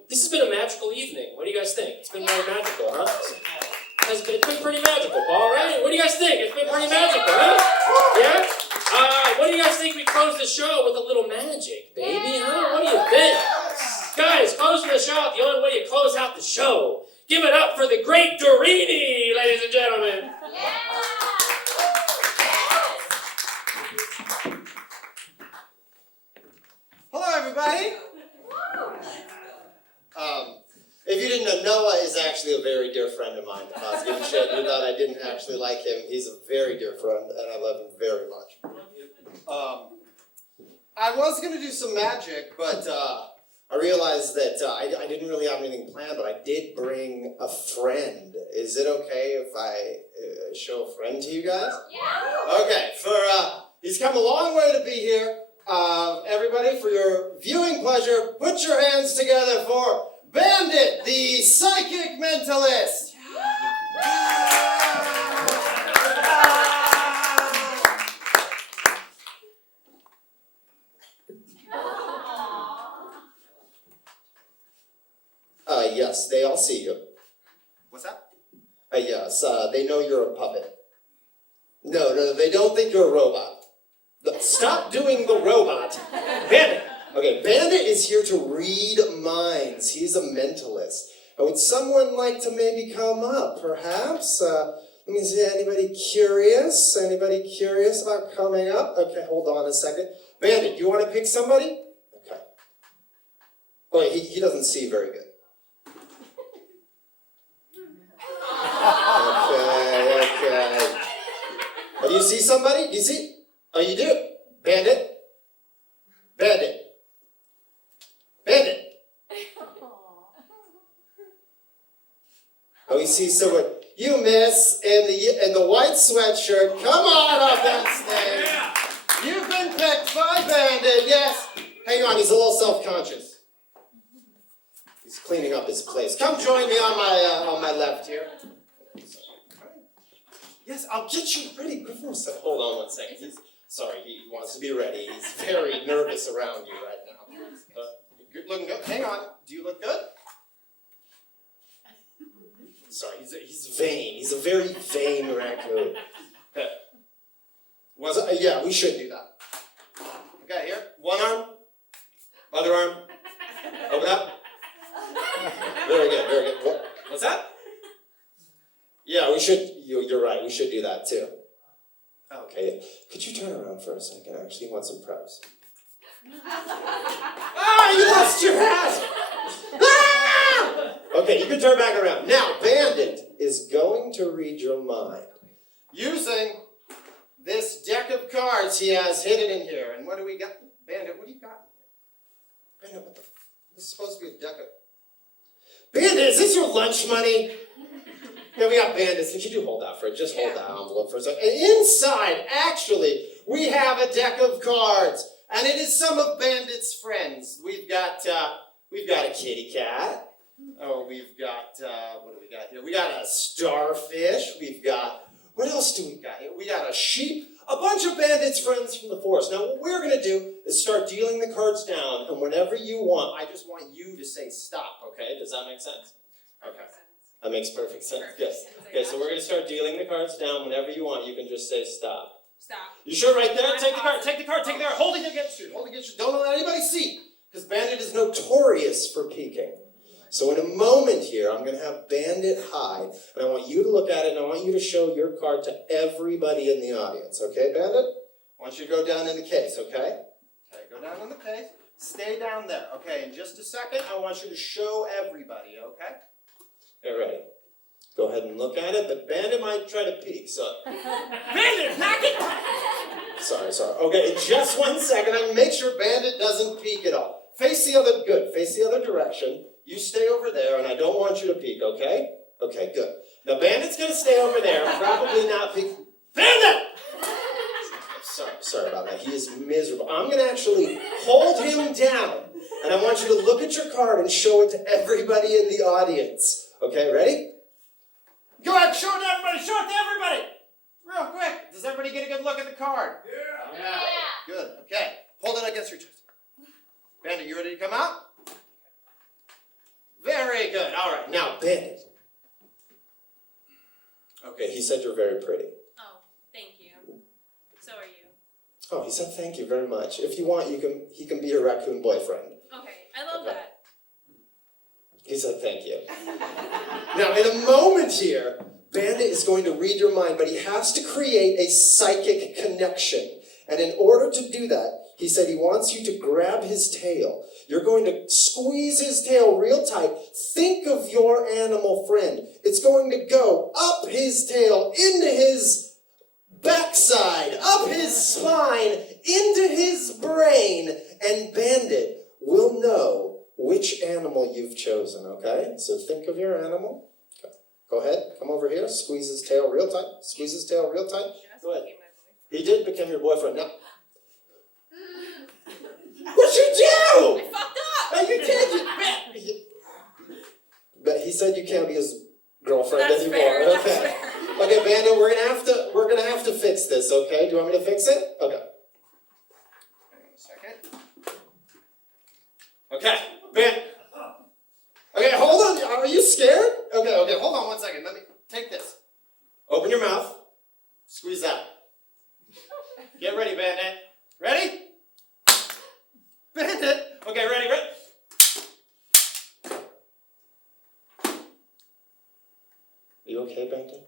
This has been a magical evening. What do you guys think? It's been very magical, huh? It's been pretty magical, Paul, right? What do you guys think? It's been pretty magical, huh? Yeah? What do you guys think we close the show with a little magic, baby, huh? What do you think? show. Give it up for the great Dorini, ladies and gentlemen. Hello, everybody. If you didn't know, Noah is actually a very dear friend of mine. Given shit, you thought I didn't actually like him. He's a very dear friend, and I love him very much. I was gonna do some magic, but I realized that I didn't really have anything planned. But I did bring a friend. Is it okay if I show a friend to you guys? Yeah. Okay. He's come a long way to be here. Everybody, for your viewing pleasure, put your hands together for Bandit, the Psychic Mentalist. Yes, they all see you. What's that? Yes, they know you're a puppet. No, they don't think you're a robot. Stop doing the robot. Bandit. Okay, Bandit is here to read minds. He's a mentalist. Would someone like to maybe come up, perhaps? Let me see, anybody curious? Anybody curious about coming up? Okay, hold on a second. Bandit, you want to pick somebody? Okay. Oh, wait, he doesn't see very good. Okay. Oh, do you see somebody? Do you see? Oh, you do? Bandit? Bandit? Bandit? Oh, you see someone? You miss in the white sweatshirt. Come on up on stage. You've been picked by Bandit. Yes. Hang on, he's a little self-conscious. He's cleaning up his place. Come join me on my left here. Yes, I'll get you ready. Hold on one second. Sorry, he wants to be ready. He's very nervous around you right now. Good looking good. Hang on. Do you look good? Sorry, he's vain. He's a very vain raccoon. Okay. Yeah, we should do that. Okay, here. One arm. Other arm. Open up. Very good, very good. What's that? Yeah, we should. You're right. We should do that too. Okay. Could you turn around for a second? I actually want some props. Ah! You lost your hat! Ah! Okay, you can turn back around. Now, Bandit is going to read your mind using this deck of cards he has hidden in here. And what do we got? Bandit, what do you got in here? Bandit, this is supposed to be a deck of... Bandit, is this your lunch money? Yeah, we got Bandits. Could you hold that for it? Just hold that envelope for a second. And inside, actually, we have a deck of cards. And it is some of Bandit's friends. We've got a kitty cat. Oh, we've got, what do we got here? We got a starfish. We've got, what else do we got here? We got a sheep. A bunch of Bandit's friends from the forest. Now, what we're going to do is start dealing the cards down. And whenever you want, I just want you to say stop, okay? Does that make sense? Okay. That makes perfect sense. Yes. Okay, so we're going to start dealing the cards down. Whenever you want, you can just say stop. Stop. You sure right there? Take the card, take the card, take the card. Hold it against you. Hold it against you. Don't let anybody see. Because Bandit is notorious for peeking. So in a moment here, I'm going to have Bandit hide. And I want you to look at it, and I want you to show your card to everybody in the audience. Okay, Bandit? I want you to go down in the case, okay? Okay, go down in the case. Stay down there. Okay, in just a second, I want you to show everybody, okay? Okay, ready? Go ahead and look at it, but Bandit might try to peek, so... Bandit, knock it! Sorry. Okay, in just 1 second, I'm going to make sure Bandit doesn't peek at all. Face the other direction. You stay over there, and I don't want you to peek, okay? Okay, good. Now, Bandit's going to stay over there, probably not peek. Bandit! Sorry about that. He is miserable. I'm going to actually hold him down, and I want you to look at your card and show it to everybody in the audience. Okay, ready? Go ahead, show it to everybody! Show it to everybody! Real quick. Does everybody get a good look at the card? Yeah. Good, okay. Hold it against your chest. Bandit, you ready to come out? Very good. All right, now, Bandit. Okay, he said you're very pretty. Oh, thank you. So are you. Oh, he said thank you very much. If you want, he can be your raccoon boyfriend. Okay, I love that. He said, thank you. Now, in a moment here, Bandit is going to read your mind, but he has to create a psychic connection. And in order to do that, he said he wants you to grab his tail. You're going to squeeze his tail real tight. Think of your animal friend. It's going to go up his tail, into his backside, up his spine, into his brain, and Bandit will know which animal you've chosen, okay? So think of your animal. Go ahead, come over here, squeeze his tail real tight. Squeeze his tail real tight. Go ahead. He did become your boyfriend. Now, what'd you do? I fucked up! No, you did. But he said you can't be his girlfriend That's anymore. fair, Okay. that's fair. Okay, Bandit, we're gonna have to fix this, okay? Do you want me to fix it? Okay. Hang on a second. Okay, Bandit. Okay, hold on. Are you scared? Okay, hold on 1 second. Let me take this. Open your mouth. Squeeze out. Get ready, Bandit. Ready? Bandit. Okay, ready? Are you okay, Bandit?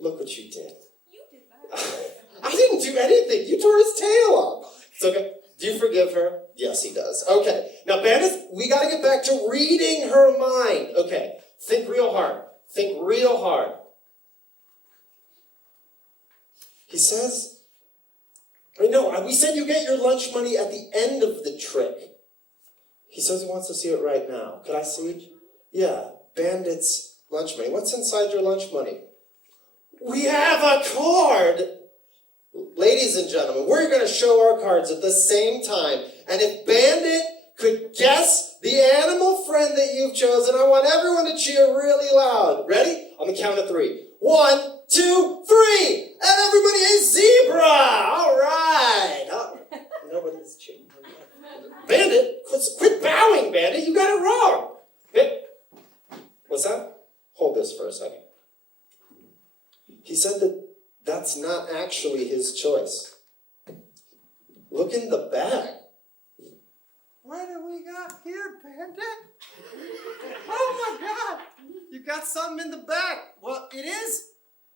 Look what you did. You did that. I didn't do anything. You tore his tail off. It's okay. Do you forgive her? Yes, he does. Okay. Now, Bandit, we got to get back to reading her mind. Okay. Think real hard. Think real hard. He says, we said you get your lunch money at the end of the trip. He says he wants to see it right now. Could I see? Yeah. Bandit's lunch money. What's inside your lunch money? We have a card. Ladies and gentlemen, we're going to show our cards at the same time. And if Bandit could guess the animal friend that you've chosen, I want everyone to cheer really loud. Ready? On the count of 3. 1, 2, 3. And everybody is zebra. All right. Nobody's cheering. Bandit, quit bowing, Bandit. You got it wrong. Okay. What's that? Hold this for a second. He said that that's not actually his choice. Look in the bag. What do we got here, Bandit? Oh my God! You got something in the bag. Well, it is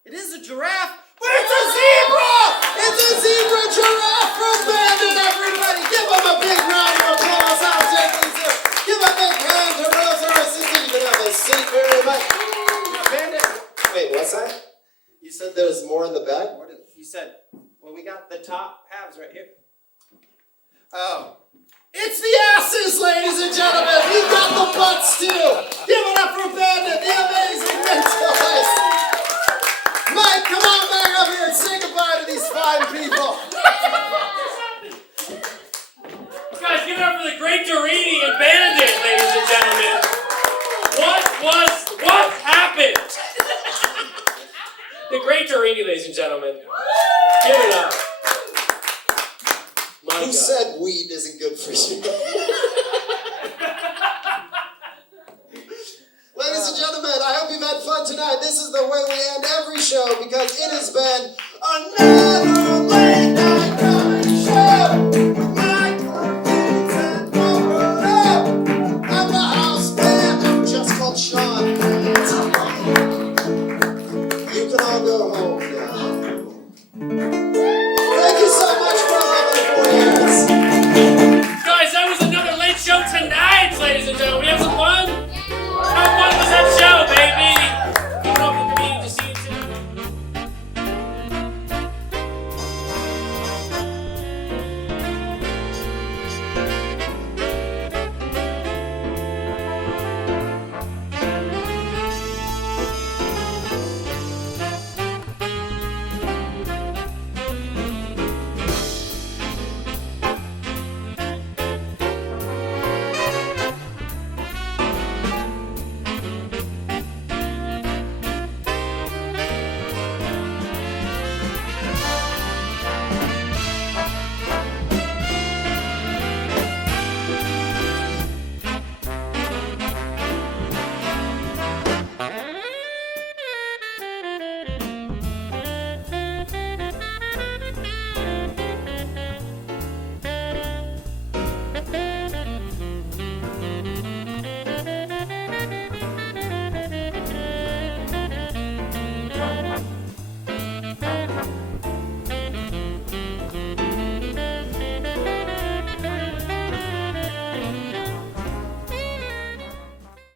a giraffe. But it's a zebra! It's a zebra giraffe from Bandit, everybody! Give him a big round of applause out there, please. Give a big hand to Rose, our assistant. You can have a seat very much. Bandit. Wait, what's that? You said there's more in the bag? He said, well, we got the top halves right here. Oh. It's the asses, ladies and gentlemen! You got the butts too! Give it up for Bandit, the amazing mentalist! Mike, come on back up here and say goodbye to these fine people! Guys, give it up for the great Dorini and Bandit, ladies and gentlemen. What happened? The great Dorini, ladies and gentlemen. Give it up. My Who God. said weed isn't good for you? Ladies and gentlemen, I hope you've had fun tonight. This is the way we end every show because it has been another